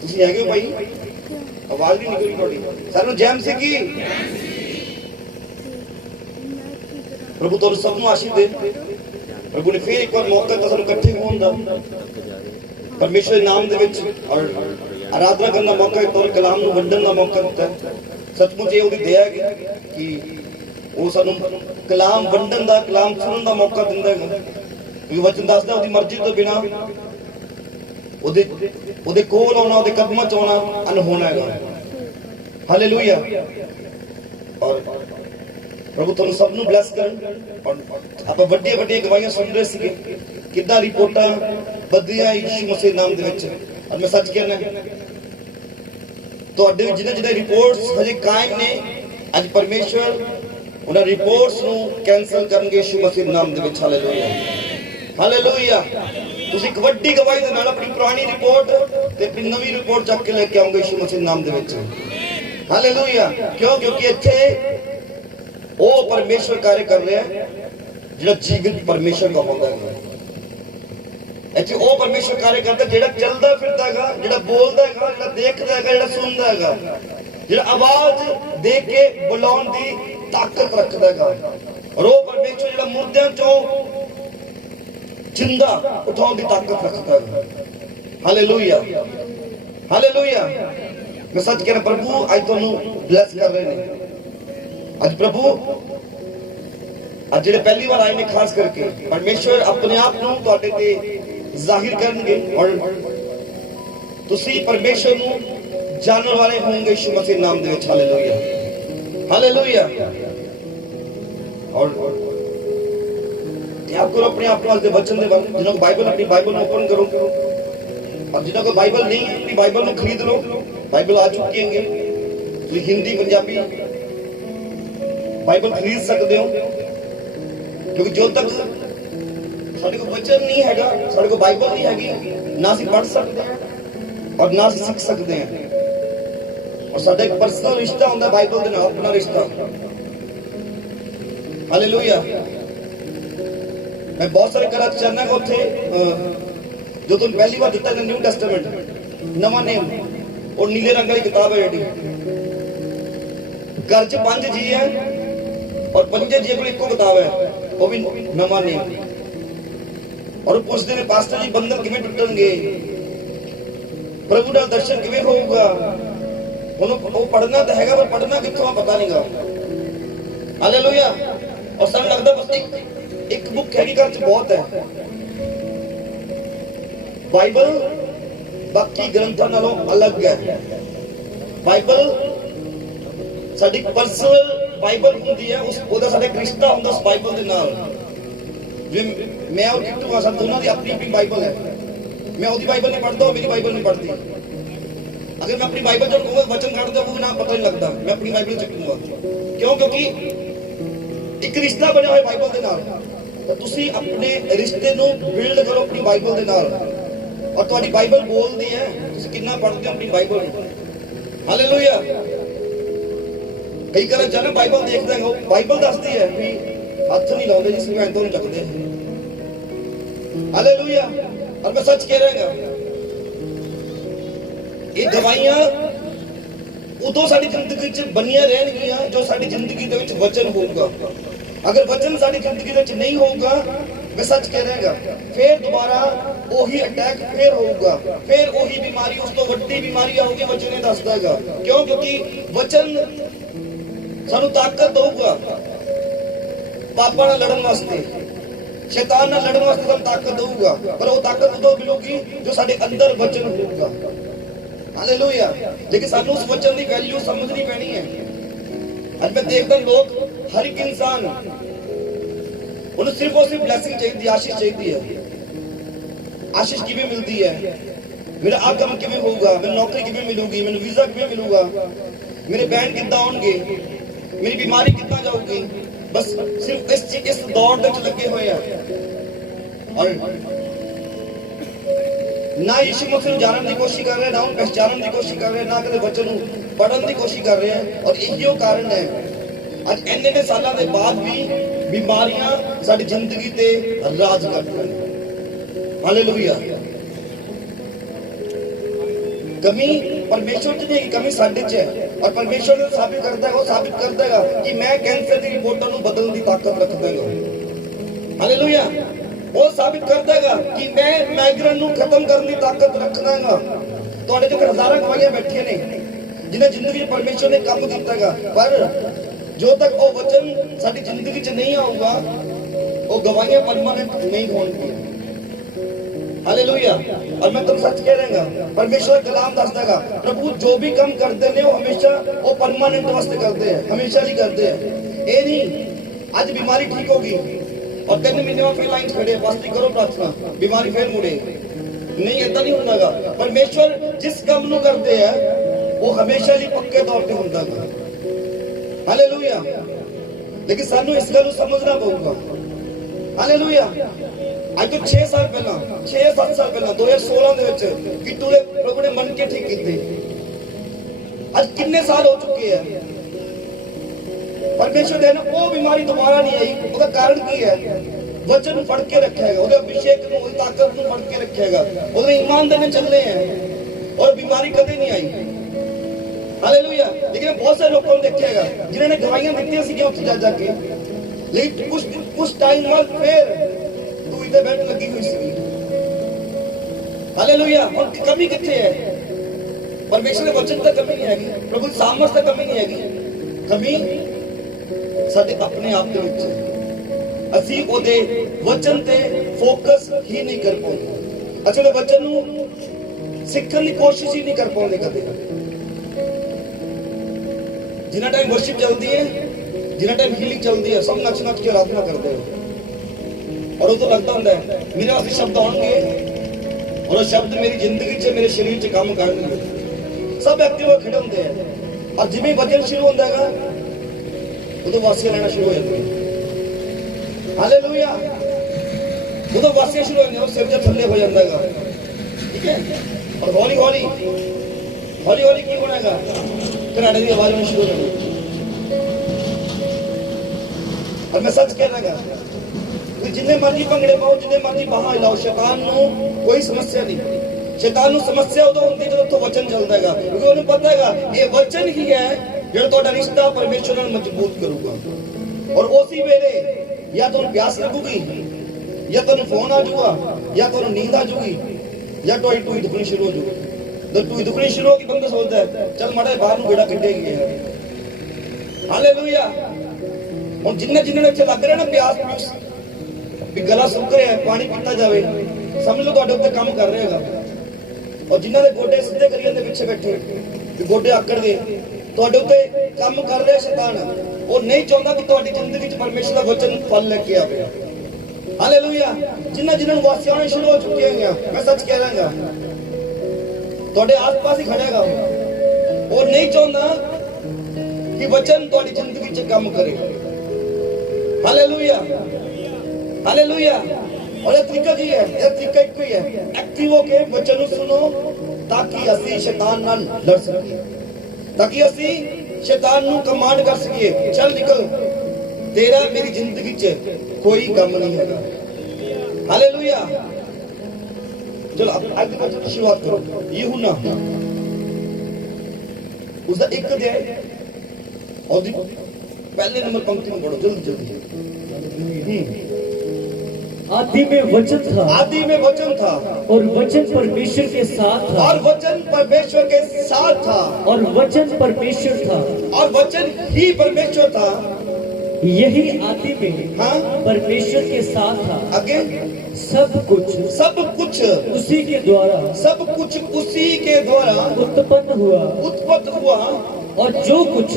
ਤੁਸੀਂ ਹੈਗੇ ਹੋ ਭਾਈ? ਆਵਾਜ਼ ਨਹੀਂ ਨਿਕਲੀ ਤੁਹਾਡੀ। ਸਾਨੂੰ ਜੈ ਮਸੀਹ ਕੀ। ਪ੍ਰਭੂ ਤੁਹਾਨੂੰ ਸਭ ਨੂੰ ਆਸ਼ੀष ਦੇ। ਪ੍ਰਭੂ ਨੇ ਫਿਰ ਇੱਕ ਵਾਰ ਮੌਕਾ ਦਿੱਤਾ ਸਾਨੂੰ ਇਕੱਠੇ ਹੋਣ ਦਾ, ਪਰਮੇਸ਼ਰ ਦੇ ਨਾਮ ਦੇ ਵਿੱਚ ਔਰ ਆਰਾਧਨਾ ਕਰਨ ਦਾ ਮੌਕਾ ਦਿੱਤਾ, ਔਰ ਕਲਾਮ ਨੂੰ ਵੰਡਣ ਦਾ ਮੌਕਾ ਦਿੱਤਾ। ਸੱਚਮੁੱਚ ਇਹ ਉਹਦੀ ਦਇਆ ਹੈ ਕਿ ਉਹ ਸਾਨੂੰ ਕਲਾਮ ਵੰਡਣ ਦਾ, ਕਲਾਮ ਸੁਣਨ ਦਾ ਮੌਕਾ ਦਿੰਦਾ ਹੈ। ਕਿਉਂਕਿ ਵਚਨ ਦੱਸਦਾ ਉਹਦੀ ਮਰਜ਼ੀ ਤੋਂ ਬਿਨਾਂ ਉਹਦੇ ਕੋਲ ਆਉਣਾ, ਉਹਦੇ ਕਦਮਾਂ ਚ ਆਉਣਾ ਅਨਹੋਣਾ ਹੈਗਾ। ਹਾਲੇਲੂਇਆ। ਔਰ ਪ੍ਰਭੂ ਤੁਹਾਨੂੰ ਸਭ ਨੂੰ ਬਲੈਸ ਕਰਨ। ਔਰ ਆਪਾਂ ਵੱਡੀਆਂ ਵੱਡੀਆਂ ਗਵਾਹੀਆਂ ਸੁਣ ਰਹੇ ਸੀਗੇ, ਕਿੱਦਾਂ ਰਿਪੋਰਟਾਂ ਬਦਲੀਆਂ ਯਿਸੂ ਮਸੀਹ ਨਾਮ ਦੇ ਵਿੱਚ। ਔਰ ਮੈਂ ਸੱਚ ਕਹਿਣਾ, ਤੁਹਾਡੇ ਜਿਹੜੇ ਰਿਪੋਰਟਸ ਹਜੇ ਕਾਇਮ ਨੇ, ਅੱਜ ਪਰਮੇਸ਼ਵਰ ਉਹਨਾਂ ਰਿਪੋਰਟਸ ਨੂੰ ਕੈਂਸਲ ਕਰਨਗੇ ਯਿਸੂ ਮਸੀਹ ਨਾਮ ਦੇ ਵਿੱਚ। Hallelujah, hallelujah. ਤੁਸੀਂ ਇੱਕ ਵੱਡੀ ਗਵਾਹੀ ਦੇ ਨਾਲ ਆਪਣੀ ਪੁਰਾਣੀ ਰਿਪੋਰਟ ਤੇ ਆਪਣੀ ਨਵੀਂ ਰਿਪੋਰਟ ਚੱਕ ਕੇ ਲੈ ਕੇ ਆਉਂਗੇ ਯਿਸੂ ਮਸੀਹ ਨਾਮ ਦੇ ਵਿੱਚ। ਹਾਲੇਲੂਇਆ। ਕਿਉਂਕਿ ਇੱਥੇ ਉਹ ਪਰਮੇਸ਼ਵਰ ਕਾਰਜ ਕਰ ਰਿਹਾ ਜਿਹੜਾ ਜੀਵਿਤ ਪਰਮੇਸ਼ਵਰ ਦਾ ਹੁੰਦਾ ਹੈ। ਇੱਥੇ ਉਹ ਪਰਮੇਸ਼ਵਰ ਕਾਰਜ ਕਰਦਾ ਜਿਹੜਾ ਚੱਲਦਾ ਫਿਰਦਾ ਹੈਗਾ, ਜਿਹੜਾ ਬੋਲਦਾ ਹੈਗਾ, ਜਿਹੜਾ ਦੇਖਦਾ ਹੈਗਾ, ਜਿਹੜਾ ਸੁਣਦਾ ਹੈਗਾ, ਜਿਹੜਾ ਆਵਾਜ਼ ਦੇ ਕੇ ਬੁਲਾਉਣ ਦੀ ਤਾਕਤ ਰੱਖਦਾ ਹੈਗਾ। ਔਰ ਉਹ ਪਰਮੇਸ਼ਵਰ ਜਿਹੜਾ ਮੁਰਦਿਆਂ ਚੋਂ ਜਿੰਦਾ ਉਠਾਉਣ ਦੀ ਤਾਕਤ ਰੱਖਦਾ ਹੈ। Hallelujah, hallelujah. ਮੈਂ ਸੱਚ ਕਹਿ ਰਿਹਾ, ਪ੍ਰਭੂ ਅੱਜ ਤੁਹਾਨੂੰ ਬਲੈਸ ਕਰ ਰਹੇ ਨੇ। ਅੱਜ ਪ੍ਰਭੂ ਅੱਜ ਜਿਹੜੇ ਪਹਿਲੀ ਵਾਰ ਆਏ ਨੇ, ਖਾਸ ਕਰਕੇ ਪਰਮੇਸ਼ਵਰ ਆਪਣੇ ਆਪ ਨੂੰ ਤੁਹਾਡੇ ਤੇ ਜ਼ਾਹਿਰ ਕਰਨਗੇ ਔਰ ਤੁਸੀਂ ਪਰਮੇਸ਼ਵਰ ਨੂੰ ਜਾਣਨ ਵਾਲੇ ਹੋਵੋਗੇ ਯਿਸੂ ਮਸੀਹ ਨਾਮ ਦੇ ਵਿੱਚ। Hallelujah, hallelujah. ਔਰ आप करो अपने आप को वचन दे बंद। जिन्हों को बाइबल, अपनी बाइबल में ओपन करो, और जिन्हों को बाइबल नहीं है अपनी बाइबल में खरीद लो। बाइबल आ चुकी है, तो हिंदी पंजाबी बाइबल खरीद सकते हो। क्योंकि जो तक साडे को वचन नहीं हैगा, साडे को बाइबल नहीं हैगी, ना असीं पढ़ सकते हैं और ना असीं सीख सकते हैं। और साडा एक पर्सनल रिश्ता होंदा है बाइबल दे नाल, अपना रिश्ता। हालेलुया। मैं बहुत सारे घर चाहना कि उत्थे जो तुम पहली बार दिता न्यू टेस्टामेंट नवा नेम और नीले रंग वाली किताब है जी। घर च 5 जी है और 5 जी को एको किताब है, वो भी नवा नेम। और पूछते हैं पास्टर जी बंधन किवें टुटणगे, प्रभु नाल दर्शन किवें होऊगा। वो पढ़ना तो हैगा, पर पढ़ना कित्थों पता नहींगा। हालेलुया। और सानू लगदा बस एक बुक हैगी घर च बहुत है। बाइबल बाकी ग्रंथां नालों अलग है। बाइबल साडी पर्सनल बाइबल हुंदी है, उस ओदा साडा एक रिश्ता हुंदा उस बाइबल दे नाल। जिवें मैं और किट्टू आ, साडी दोनों दी अपनी अपनी बाइबल है। मैं ओदी बाइबल नहीं पढ़दा, मेरी बाइबल नहीं पढ़दी। अगर मैं अपनी बाइबल जो कहूंगा वचन काट दो, वो ना पता नहीं लगता। मैं अपनी बाइबल चकूंगा क्यों? क्योंकि एक रिश्ता बना है बाइबल दे नाल। ਤੁਸੀਂ ਆਪਣੇ ਰਿਸ਼ਤੇ ਨੂੰ ਬਿਲਡ ਕਰੋ ਆਪਣੀ ਬਾਈਬਲ ਦੇ ਨਾਲ। ਔਰ ਤੁਹਾਡੀ ਬਾਈਬਲ ਬੋਲਦੀ ਹੈ, ਤੁਸੀਂ ਕਿੰਨਾ ਪੜ੍ਹਦੇ ਹੋ ਆਪਣੀ ਬਾਈਬਲ ਨੂੰ। ਹਾਲੇਲੂਇਆ। ਕਈ ਵਾਰ ਜਦ ਬਾਈਬਲ ਦੇਖਦਾ ਹਾਂ, ਬਾਈਬਲ ਦੱਸਦੀ ਹੈ ਵੀ ਹੱਥ ਨਹੀਂ ਲਾਉਂਦੇ ਜਿਸ ਨੂੰ ਐਂਤੋਂ ਚੱਕਦੇ। ਹਾਲੇਲੂਇਆ। ਔਰ ਮੈਂ ਸੱਚ ਕਹਿ ਰਿਹਾ ਹਾਂ, ਇਹ ਦਵਾਈਆਂ ਉਦੋਂ ਸਾਡੀ ਜ਼ਿੰਦਗੀ 'ਚ ਬਣੀਆਂ ਰਹਿਣਗੀਆਂ ਜੋ ਸਾਡੀ ਜ਼ਿੰਦਗੀ ਦੇ ਵਿੱਚ ਵਚਨ ਹੋਊਗਾ। अगर वचन साडी जिंदगी में नहीं होगा, मैं सच कह रहा हूं, फिर दोबारा वही अटैक फिर होगा, फिर वही बीमारी, उस तो वड्डी बीमारी आऊगी। वचन ने दसदा है क्यों? क्योंकि वचन सानू ताकत देगा पापा नाल लड़न वास्ते, शैतान नाल लड़न वास्ते सानू ताकत देगा। पर वो ताकत उदों मिलेगी जो साडे अंदर वचन होगा। हालेलुया। लेकिन सानू उस वचन की वैल्यू समझनी पैनी है। आज मैं देखता लोग, हर एक इंसान उन्हें सिर्फ और सिर्फ ब्लेसिंग चाहिए, आशीष चाहिए है। आशीष किवें मिलती है? मेरा आ काम किवें होगा, मेरी नौकरी किवें मिलूगी, मेरे वीजा किवें मिलूगा, मेरे बहन किद्दां आउणगे, मेरी बीमारी किद्दां जाऊगी। बस सिर्फ इस दौड़ दे विच लगे हुए हैं और ना यीशु मसीह जानने की कोशिश कर रहे हैं, ना उन्हें पहचानने की कोशिश कर रहे हैं, ना कदे वचन पढ़ने की कोशिश कर रहे हैं। और यही कारण है आज इन्ने सालों के बाद भी बीमारियां साडी जिंदगी ते राज कर रही हैं। हालेलुया। कमी परमेश्वर च नहीं, कमी साडे च है। और परमेश्वर ने साबित करता है, वो साबित कर देगा कि मैं कैंसर की रिपोर्टों को बदलने की ताकत रख देगा। हालेलुया। वो साबित कर देगा कि मैं माइग्रेन को खत्म करने की ताकत रख देगा। ਤੁਹਾਡੇ ਚ ਹਜ਼ਾਰਾਂ ਗਵਾਹੀਆਂ ਬੈਠੀਆਂ ਨੇ ਜਿਨ੍ਹਾਂ ਜ਼ਿੰਦਗੀ ਪਰਮੇਸ਼ਰ ਨੇ ਕੰਮ ਕੀਤਾ ਹੈਗਾ, ਪਰ ਜੋ ਤੱਕ ਉਹ ਵਚਨ ਸਾਡੀ ਜ਼ਿੰਦਗੀ ਚ ਨਹੀਂ ਆਊਗਾ ਉਹ ਗਵਾਹੀਆਂ ਪਰਮਾਨੈਂਟ ਨਹੀਂ ਹੋਣਗੀਆਂ। हालेलुया। और मैं तुम सच कह रहा हूं, परमेश्वर कलाम दसदागा प्रभु जो भी काम करते ने वो हमेशा वो परमानेंट वास्ते करते हैं, हमेशा नहीं करते हैं। ये नहीं आज बीमारी ठीक होगी और 3 महीने में फिर लाइन खड़े वास्ते करो प्रार्थना, बीमारी फिर मुड़े, नहीं ऐसा नहीं होगा। परमेश्वर जिस काम नु करते हैं वो हमेशा ही पक्के तौर पे होता है। हालेलुया। लेकिन सानू इस गल समझना पड़ेगा। हालेलुया। ਅੱਜ ਤੋਂ 6 ਸਾਲ ਪਹਿਲਾਂ 6-7 ਸਾਲ ਪਹਿਲਾਂ 2016 ਦੇ ਵਿੱਚ ਕਿਤੂ ਦੇ ਪ੍ਰਭੂ ਨੇ ਮੰਨ ਕੇ ਠੀਕ ਕੀਤੇ। ਅੱਜ ਕਿੰਨੇ ਸਾਲ ਹੋ ਚੁੱਕੇ ਆ। ਪਰਮੇਸ਼ਰ ਦੇ ਨਾ ਉਹ ਬਿਮਾਰੀ ਦੁਬਾਰਾ ਨਹੀਂ ਆਈ। ਉਹਦਾ ਕਾਰਨ ਕੀ ਹੈ? ਵਚਨ ਨੂੰ ਫੜ ਕੇ ਰੱਖਿਆ ਹੈਗਾ, ਉਹਦੇ ਅਭਿਸ਼ੇਕ ਨੂੰ, ਉਹਦੀ ਤਾਕਤ ਨੂੰ ਫੜ ਕੇ ਰੱਖਿਆ ਹੈਗਾ, ਉਹਦੇ ਈਮਾਨ ਦੇ ਨਾਲ ਚੱਲੇ ਆ ਔਰ ਬਿਮਾਰੀ ਕਦੇ ਨਹੀਂ ਆਈ। ਹਾਲੇਲੂਇਆ। ਲੇਕਿਨ ਬਹੁਤ ਸਾਰੇ ਲੋਕਾਂ ਨੂੰ ਦੇਖਿਆ ਹੈਗਾ ਜਿਨ੍ਹਾਂ ਨੇ ਗਵਾਹੀਆਂ ਦਿੱਤੀਆਂ ਸੀਗੀਆਂ ਉੱਥੇ ਜਾ ਕੇ, ਲੇਕਿਨ ਕੁਝ ਟਾਈਮ ਬਾਅਦ ਫਿਰ ਤੇ ਬੈਠ ਲੱਗੀ ਹੋਈ ਸੀ। ਹਾਲੇਲੂਇਆ। ਹੁਣ ਕਮੀ ਕਿੱਥੇ ਹੈ? ਪਰਮੇਸ਼ਰ ਦੇ ਵਚਨ ਤਾਂ ਕਮੀ ਨਹੀਂ ਹੈਗੀ, ਪ੍ਰਭੂ ਦੀ ਸਾਮਰਥ ਤਾਂ ਕਮੀ ਨਹੀਂ ਹੈਗੀ। ਕਮੀ ਸਾਡੇ ਆਪਣੇ ਆਪ ਦੇ ਵਿੱਚ ਹੈ। ਅਸੀਂ ਉਹਦੇ ਵਚਨ ਤੇ ਫੋਕਸ ਹੀ ਨਹੀਂ ਕਰ ਪਾਉਂਦੇ। ਅਸੀਂ ਉਹਦੇ ਵਚਨ ਨੂੰ ਸਿੱਖਣ ਦੀ ਕੋਸ਼ਿਸ਼ ਹੀ ਨਹੀਂ ਕਰ ਪਾਉਂਦੇ ਕਦੇ। ਜਿੰਨਾ ਟਾਈਮ ਵਰਸ਼ਿਪ ਚੱਲਦੀ ਹੈ, ਜਿੰਨਾ ਟਾਈਮ ਹੀਲਿੰਗ ਚੱਲਦੀ ਹੈ, ਸਭ ਨੱਚ ਨੱਚ ਕੇ ਆਰਾਧਨਾ ਕਰਦੇ ਹੋ और उदो लगता होंगे मेरे वास्ते शब्द आउणगे और वो शब्द मेरी जिंदगी च मेरे शरीर च काम करनगे। सब एक्टिव खड़े होंगे हैं और जिवें वचन शुरू होंदा है उदो वासियां लेना शुरू हो जाते हैं। हालेलुया। उदो वासियां शुरू हो जाते हैं, सिर जब थल्ले हो जाता है। ठीक है। और हौली हौली की होना है, घराड़े की आवाज आनी शुरू हो जानी। और मैं सच कह रहा हूं जिन्ने मर्जी भंगड़े पाओ, जिन्ने मर्जी बाहां हिलाओ, शैतान नूं कोई समस्या नहीं। शैतान नूं समस्या उदों हुंदी जदों उत्थों वचन चलदा हैगा, क्योंकि उहनूं पता हैगा ये वचन ही है जिहड़ा तुहाडा रिश्ता परमेश्वर नाल मजबूत करूगा। और उसी वेले या तुहानूं प्यास लगूगी, या तुहानूं फोन आ जाऊगा, या तुहानूं नींद आ जाऊगी, या तुहाडी टूई दुखनी शुरू हो जाऊगी। जब टूई दुखनी शुरू होगी बंदा सोचदा है चल माड़ा बाहर नूं गेड़ा कड्डेगी है। हालेलुया। हुण जिन्ने जिन्ने इत्थे लग रहे ना प्यास भी गला सुक रहा है, पानी पीता जाए, समझ लो तुहाडे उत्ते काम कर रहा है। और जिन्हां दे गोडे सीधे करी जांदे पिछे बैठे कि गोडे आकड़ गए, तुहाडे उत्ते काम कर रहा शैतान। वो नहीं चाहता कि तुहाडी जिंदगी च परमेश्वर दा वचन फल लेके आवे। हालेलुया। जिन्हां नूं वासियां आउणे शुरू हो चुके हैं, मैं सच कह रहा हां तुहाडे आस-पास ही खड़ा है। वो नहीं चाहता कि वचन तुहाडी जिंदगी च काम करे। हालेलुया। हालेलुया। और ये तरीका की है, ये तरीका एक ही है, एक्टिव होके वचन सुनो ताकि असी शैतान नाल लड़ सकीए, ताकि असी शैतान नूं कमांड कर सकीए चल निकल, तेरा मेरी जिंदगी च कोई गम नहीं हैगा। हालेलुया। चलो आज की वचन की शुरुआत करो। यूहन्ना उसका एक अध्याय और पहले नंबर पंक्ति में पढ़ो जल्दी जल्दी। आदि में वचन था, आदि में वचन था और वचन परमेश्वर के साथ था, और वचन परमेश्वर के साथ था, और वचन परमेश्वर था, और वचन ही परमेश्वर था। यही आदि में हाँ परमेश्वर के साथ था। आगे सब कुछ उसी के द्वारा, सब कुछ उसी के द्वारा उत्पन्न हुआ और जो कुछ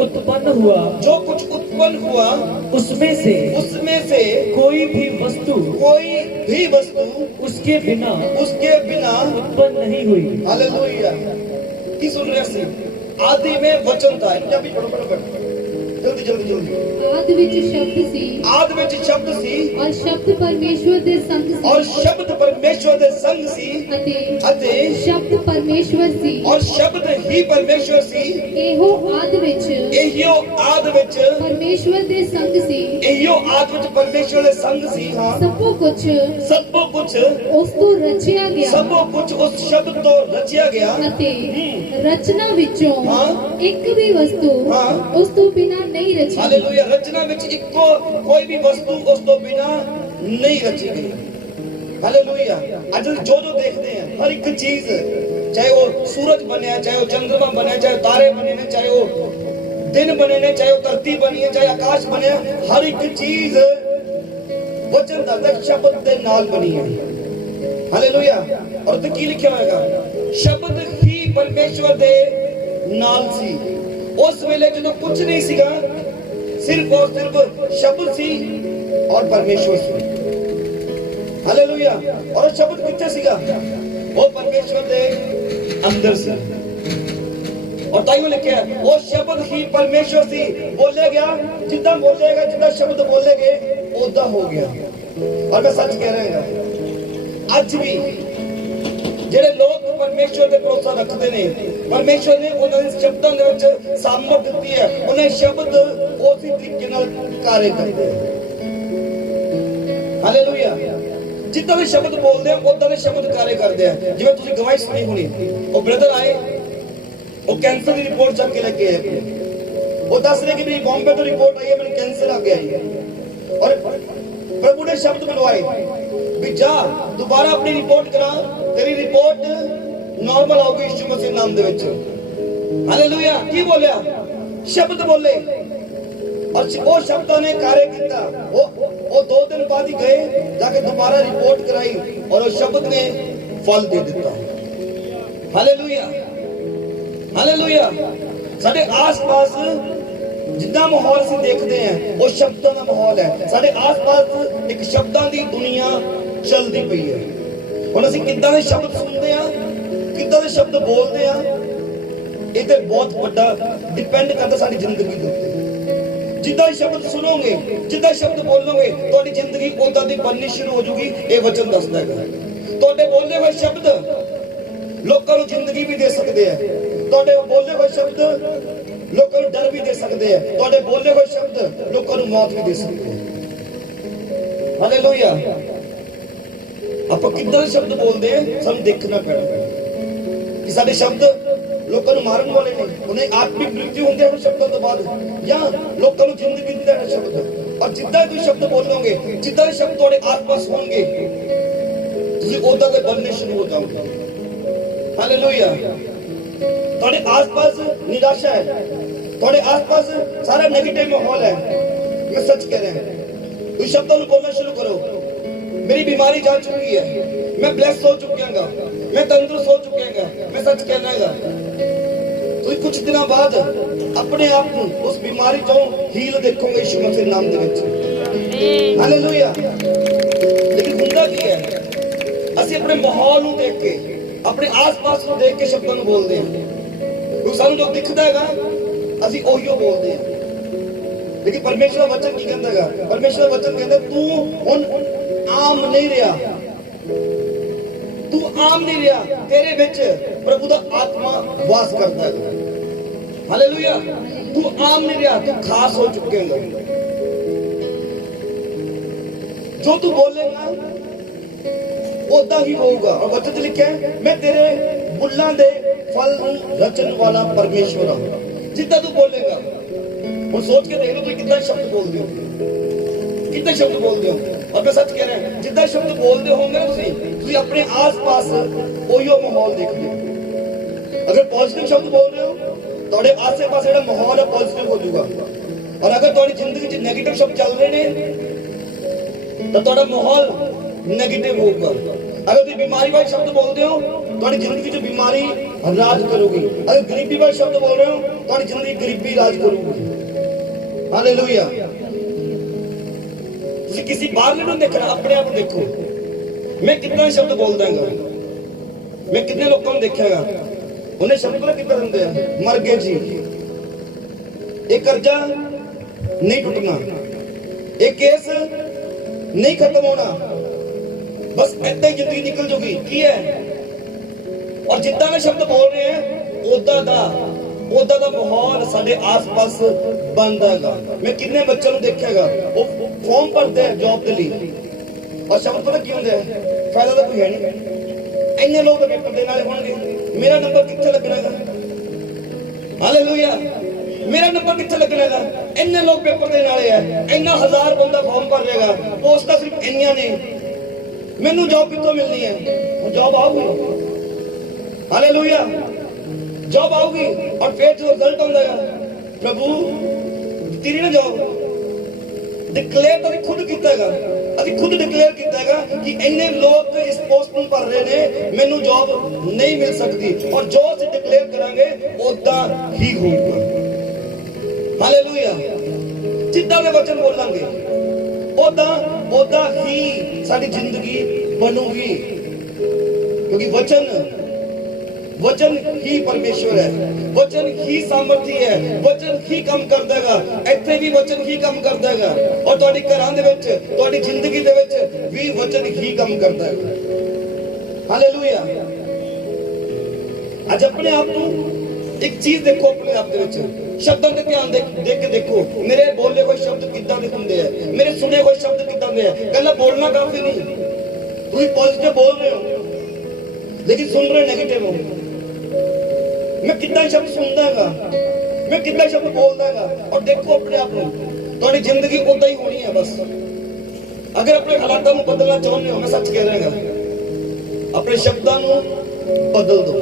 उत्पन्न हुआ उसमें से कोई भी वस्तु उसके बिना उत्पन्न नहीं हुई। हालेलुया। की सुन रहे हैं? आदि में वचन था। पंजाबी पढ़ो जल्दी जल्दी जल्दी। आदि विच शब्द सी आदि विच शब्द सी और शब्द परमेश्वर दे संग सी और शब्द परमेश्वर दे संग सी अते शब्द परमेश्वर सी और शब्द ही परमेश्वर सी। एहो आदि विच एहियो आदि विच परमेश्वर दे संग सी एहियो आदि विच परमेश्वर दे संग सी। हाँ, सबो कुछ उस तो रचिया गया सबो कुछ उस शब्द तो रचिया गया अते रचना विचों हाँ। एक भी वस्तु हाँ। उस तो बिना नहीं रची। हालेलुया। रचना विच इको कोई भी वस्तु उस तो बिना नहीं रची गई। हालेलुया। अज जो जो देखते हैं हर एक चीज, चाहे वो सूरज बनया, चाहे वो चंद्रमा बनया, चाहे तारे बने ने, चाहे वो दिन बने ने, चाहे वो धरती बनी है, चाहे आकाश बने, हर एक चीज वचन दा शब्द दे नाल बनी है। हालेलुया। और तो की लिखा होगा, शब्द ही परमेश्वर दे नाल सी। उस वेले जो कुछ नहीं सीगा, सिर्फ और सिर्फ शब्द सी और परमेश्वर सी। हालेलुया। और शब्द कितने सीगा? वो परमेश्वर दे अंदर सी। और ताइयों लिखे है वो शब्द ही परमेश्वर सी। बोले गया जितना बोलेगा, जितना शब्द बोलेगे ओदा हो गया। और मैं सच कह रहा हूं, आज भी ਜਿਹੜੇ ਲੋਕ ਪਰਮੇਸ਼ਵਰ ਦੇ ਭਰੋਸਾ ਰੱਖਦੇ ਨੇ, ਪਰਮੇਸ਼ਵਰ ਨੇ ਉਹਨਾਂ ਦੇ ਸ਼ਬਦਾਂ ਦੇ ਵਿੱਚ ਸਾਮਰਥ ਦਿੱਤੀ ਹੈ। ਉਹਨੇ ਸ਼ਬਦ ਉਸੇ ਤਰੀਕੇ ਨਾਲ ਕਾਰੇ ਕਰਦੇ ਹਨ। ਹਾਲੇਲੂਇਆ। ਜਿੱਦਾਂ ਦੇ ਸ਼ਬਦ ਬੋਲਦੇ ਆ ਉਦਾਂ ਦੇ ਸ਼ਬਦ ਕਾਰੇ ਕਰਦੇ ਆ। ਜਿਵੇਂ ਤੁਸੀਂ ਗਵਾਹੀ ਸੁਣੀ ਹੋਣੀ, ਉਹ ਬ੍ਰਦਰ ਆਏ, ਉਹ ਕੈਂਸਰ ਦੀ ਰਿਪੋਰਟ ਚੱਕ ਕੇ ਲੈ ਕੇ ਆਏ। ਉਹ ਦੱਸ ਰਹੇ ਕਿ ਮੇਰੀ ਬੰਬੇ ਤੋਂ ਰਿਪੋਰਟ ਆਈ ਹੈ, ਮੈਨੂੰ ਕੈਂਸਰ ਆ ਗਿਆ ਹੈ। ਔਰ ਪ੍ਰਭੂ ਨੇ ਸ਼ਬਦ ਬੁਲਵਾਏ ਵੀ ਜਾ ਦੁਬਾਰਾ ਆਪਣੀ ਰਿਪੋर्ट ਕਰਾ, तेरी रिपोर्ट नॉर्मल होगी यीशु मसीह नाम दे विच। हालेलुया। की बोलिया? शब्द बोले और वो शब्दां ने कार्य किया। वो 2 दिन बाद ही गए, जाके दोबारा रिपोर्ट कराई और वो शब्द ने फल दे दिता। हालेलुया। हालेलुया। साडे आस-पास जितना माहौल से देखते हैं वो शब्दां दा माहौल है। साडे आस-पास एक शब्दां दी दुनिया चलती पई है। ਹੁਣ ਅਸੀਂ ਕਿੱਦਾਂ ਦੇ ਸ਼ਬਦ ਸੁਣਦੇ ਆ, ਕਿੱਦਾਂ ਦੇ ਸ਼ਬਦ ਬੋਲਦੇ ਆ, ਇਹ ਤੇ ਬਹੁਤ ਵੱਡਾ ਡਿਪੈਂਡ ਕਰਦਾ ਸਾਡੀ ਜ਼ਿੰਦਗੀ ਦੇ ਉੱਤੇ। ਜਿੱਦਾਂ ਸ਼ਬਦ ਸੁਣੋਗੇ, ਜਿੱਦਾਂ ਸ਼ਬਦ ਬੋਲੋਗੇ, ਤੁਹਾਡੀ ਜ਼ਿੰਦਗੀ ਉਦਾਂ ਦੀ ਬਣਨੀ ਸ਼ੁਰੂ ਹੋ ਜੂਗੀ। ਇਹ ਵਚਨ ਦੱਸਦਾ ਹੈ ਤੁਹਾਡੇ ਬੋਲੇ ਹੋਏ ਸ਼ਬਦ ਲੋਕਾਂ ਨੂੰ ਜ਼ਿੰਦਗੀ ਵੀ ਦੇ ਸਕਦੇ ਆ। ਤੁਹਾਡੇ ਬੋਲੇ ਹੋਏ ਸ਼ਬਦ ਲੋਕਾਂ ਨੂੰ ਡਰ ਵੀ ਦੇ ਸਕਦੇ ਆ। ਤੁਹਾਡੇ ਬੋਲੇ ਹੋਏ ਸ਼ਬਦ ਲੋਕਾਂ ਨੂੰ ਮੌਤ ਵੀ ਦੇ ਸਕਦੇ ਆ। ਹਾਲੇਲੂਇਆ। ਆਪਾਂ ਕਿੱਦਾਂ ਦੇ ਸ਼ਬਦ ਬੋਲਦੇ ਆ, ਸਾਨੂੰ ਦੇਖਣਾ ਪੈਣਾ ਕਿ ਸਾਡੇ ਸ਼ਬਦ ਲੋਕਾਂ ਨੂੰ ਮਾਰਨ ਵਾਲੇ ਨੇ, ਉਹਨੇ ਆਤਮਿਕ ਮ੍ਰਿਤੂ ਹੁੰਦੇ ਹਨ ਸ਼ਬਦਾਂ ਤੋਂ ਬਾਅਦ, ਜਾਂ ਲੋਕਾਂ ਨੂੰ ਜ਼ਿੰਦਗੀ ਦਿੰਦੇ ਹਨ ਸ਼ਬਦ। ਔਰ ਜਿੱਦਾਂ ਤੁਸੀਂ ਸ਼ਬਦ ਬੋਲੋਗੇ, ਜਿੱਦਾਂ ਦੇ ਸ਼ਬਦ ਤੁਹਾਡੇ ਆਸ-ਪਾਸ ਹੋਣਗੇ, ਤੁਸੀਂ ਉਦਾਂ ਦੇ ਬਣਨੇ ਸ਼ੁਰੂ ਹੋ ਜਾਓਗੇ। ਹਾਲੇਲੂਇਆ। ਤੁਹਾਡੇ ਆਸ-ਪਾਸ ਨਿਰਾਸ਼ਾ ਹੈ, ਤੁਹਾਡੇ ਆਸ-ਪਾਸ ਸਾਰਾ ਨੈਗੇਟਿਵ ਮਾਹੌਲ ਹੈ। ਮੈਂ ਸੱਚ ਕਹਿ ਰਿਹਾ, ਤੁਸੀਂ ਸ਼ਬਦਾਂ ਨੂੰ ਬੋਲਣਾ ਸ਼ੁਰੂ ਕਰੋ। मेरी बीमारी जा चुकी है, मैं ब्लेस हो चुकियागा, मैं तंदुरुस्त हो चुकियागा। मैं सच कहना है, तो कुछ दिनों बाद अपने आप को उस बीमारी तो हील देखोगे यीशु मसीह नाम दे विच। हालेलुया। लेकिन हुंदा की है, ਅਸੀਂ अपने माहौल ਨੂੰ देख के, अपने आस-पास ਨੂੰ देख के शब्दां ਨੂੰ बोलते हैं। क्योंकि ਸਾਨੂੰ जो दिखता हैगा ਅਸੀਂ ਉਹੀਓ बोलते हैं। लेकिन परमेश्वर ਦਾ वचन ਕੀ ਕਹਿੰਦਾ ਹੈਗਾ? परमेश्वर ਦਾ वचन ਕਹਿੰਦਾ ਤੂੰ ਹੁਣ आम नहीं रहा, तू आम नहीं रहा, तेरे विच प्रभु दा आत्मा वास करता है। हालेलुया। तू आम नहीं रहा, तू खास हो चुके हैं। जो तू बोलेगा उदा ही होगा। और वचन च लिखा है, मैं तेरे बुल्लां दे फल रचन वाला परमेश्वर हूं। जितना तू बोलेगा, और सोच के देख लो तू कितना शब्द बोलते हो, कितने शब्द बोलते हो। और मैं सच कह रहा हूं, जितना शब्द बोलते होंगे ना तुम अपने आस-पास उहियो माहौल देखते हो। अगर पॉजिटिव शब्द बोल रहे हो, ਤੁਹਾਡੇ ਆਸੇ-ਪਾਸੇ ਜਿਹੜਾ ਮਾਹੌਲ ਹੈ ਪੋਜ਼ਿਟਿਵ ਹੋ ਜਾਊਗਾ। ਔਰ ਅਗਰ ਤੁਹਾਡੀ ਜ਼ਿੰਦਗੀ 'ਚ ਨੈਗੇਟਿਵ ਸ਼ਬਦ ਚੱਲ ਰਹੇ ਨੇ ਤਾਂ ਤੁਹਾਡਾ ਮਾਹੌਲ ਨੈਗੇਟਿਵ ਹੋਊਗਾ। ਅਗਰ ਤੁਸੀਂ ਬਿਮਾਰੀ ਵਾਲੇ ਸ਼ਬਦ ਬੋਲਦੇ ਹੋ, ਤੁਹਾਡੀ ਜ਼ਿੰਦਗੀ 'ਚ ਬਿਮਾਰੀ ਰਾਜ ਕਰੂਗੀ। ਅਗਰ ਗਰੀਬੀ ਵਾਲੇ ਸ਼ਬਦ ਬੋਲ ਰਹੇ ਹੋ, ਤੁਹਾਡੀ ਜ਼ਿੰਦਗੀ ਗਰੀਬੀ ਰਾਜ ਕਰੂਗੀ। ਹਾਲੇਲੂਇਆ। ਤੁਸੀਂ ਕਿਸੇ ਬਾਹਰਲੇ ਨੂੰ ਦੇਖਣਾ, ਆਪਣੇ ਆਪ ਨੂੰ ਦੇਖੋ। ਮੈਂ ਕਿੰਨਾ ਸ਼ਬਦ ਬੋਲਦਾ ਹਾਂ, ਮੈਂ ਕਿੰਨੇ ਲੋਕਾਂ ਨੂੰ ਦੇਖਿਆਗਾ, ਉਹਨੇ ਸ਼ਬਦ ਪਤਾ ਕਿੱਦਾਂ ਦਿੰਦੇ ਆ, ਮਰ ਗਏ ਜੀ, ਇਹ ਕਰਜ਼ਾ नहीं टूटना, ये केस नहीं खत्म होना, बस ऐसे ही जिंदगी निकल जूगी। की है और जिद्दां मैं शब्द बोल रहे हैं ओदा दा माहौल साडे आस-पास बनदा हैगा। मैं किन्ने बच्चों को देखेगा वो फॉर्म भरते हैं जॉब के लिए और शब्द पता की होंगे फायदा तो कोई है नहीं। इन्ने लोग पेपर देने वाले होंगे, मेरा नंबर कितने लगना है? हालेलुया, मेरा नंबर कितने लगना है? इन्ने लोग पेपर देने वाले हैं, इन्ना 1000 बंदा फॉर्म भर लेगा, पोस्टां सिर्फ इन्नियां ने, मैनू जॉब कितों मिलनी है? जॉब आऊगी, हालेलुया, जॉब आऊगी। और फिर जो रिजल्ट आंदा है प्रभु तेरी ना जॉब डिक्लेयर तो खुद किया है, ਅਸੀਂ खुद डिक्लेयर किया है कि इन्ने लोग इस पोस्ट ਨੂੰ ਭਰ ਰਹੇ ਨੇ, ਮੈਨੂੰ जॉब नहीं मिल सकती और जो ਅਸੀਂ डिक्लेयर करांगे ਉਦਾਂ ही होगा। हालेलुया, जिद्दां दे वचन बोलांगे ਉਦਾਂ ही ਸਾਡੀ ਜ਼ਿੰਦਗੀ ਬਣੂਗੀ, क्योंकि वचन ही परमेश्वर है, वचन ही सामर्थी है, वचन ही काम करदा है। ਇੱਥੇ ਵੀ वचन ही काम करदा है और ਤੁਹਾਡੀ ਘਰਾਂ ਦੇ ਵਿੱਚ, ਤੁਹਾਡੀ ਜ਼ਿੰਦਗੀ ਦੇ ਵਿੱਚ ਵੀ वचन ही काम करदा है। हालेलुया, ਅੱਜ ਆਪਣੇ ਆਪ ਨੂੰ ਇੱਕ ਚੀਜ਼ ਦੇਖੋ, ਆਪਣੇ ਆਪ ਦੇ ਵਿੱਚ ਸ਼ਬਦਾਂ ਤੇ ਧਿਆਨ ਦੇ ਕੇ ਦੇਖੋ, ਮੇਰੇ ਬੋਲੇ ਹੋਏ ਸ਼ਬਦ ਕਿੱਦਾਂ ਦੇ ਹੁੰਦੇ ਆ, ਮੇਰੇ ਸੁਣੇ ਹੋਏ ਸ਼ਬਦ ਕਿੱਦਾਂ ਦੇ ਆ। ਕੱਲਾ ਬੋਲਣਾ ਕਾਫੀ ਨਹੀਂ, ਤੁਸੀਂ ਪੋਜ਼ਿਟਿਵ ਬੋਲ ਰਹੇ ਹੋ लेकिन सुन रहे नेगेटिव हो। मैं कितना शब्द सुनता है, मैं कितना शब्द बोलता है, और देखो अपने आप को, थोड़ी जिंदगी उदा ही होनी है। बस अगर अपने हालातों को बदलना चाहते हो, मैं सच कह रहा हूं, अपने शब्दों को बदल दो,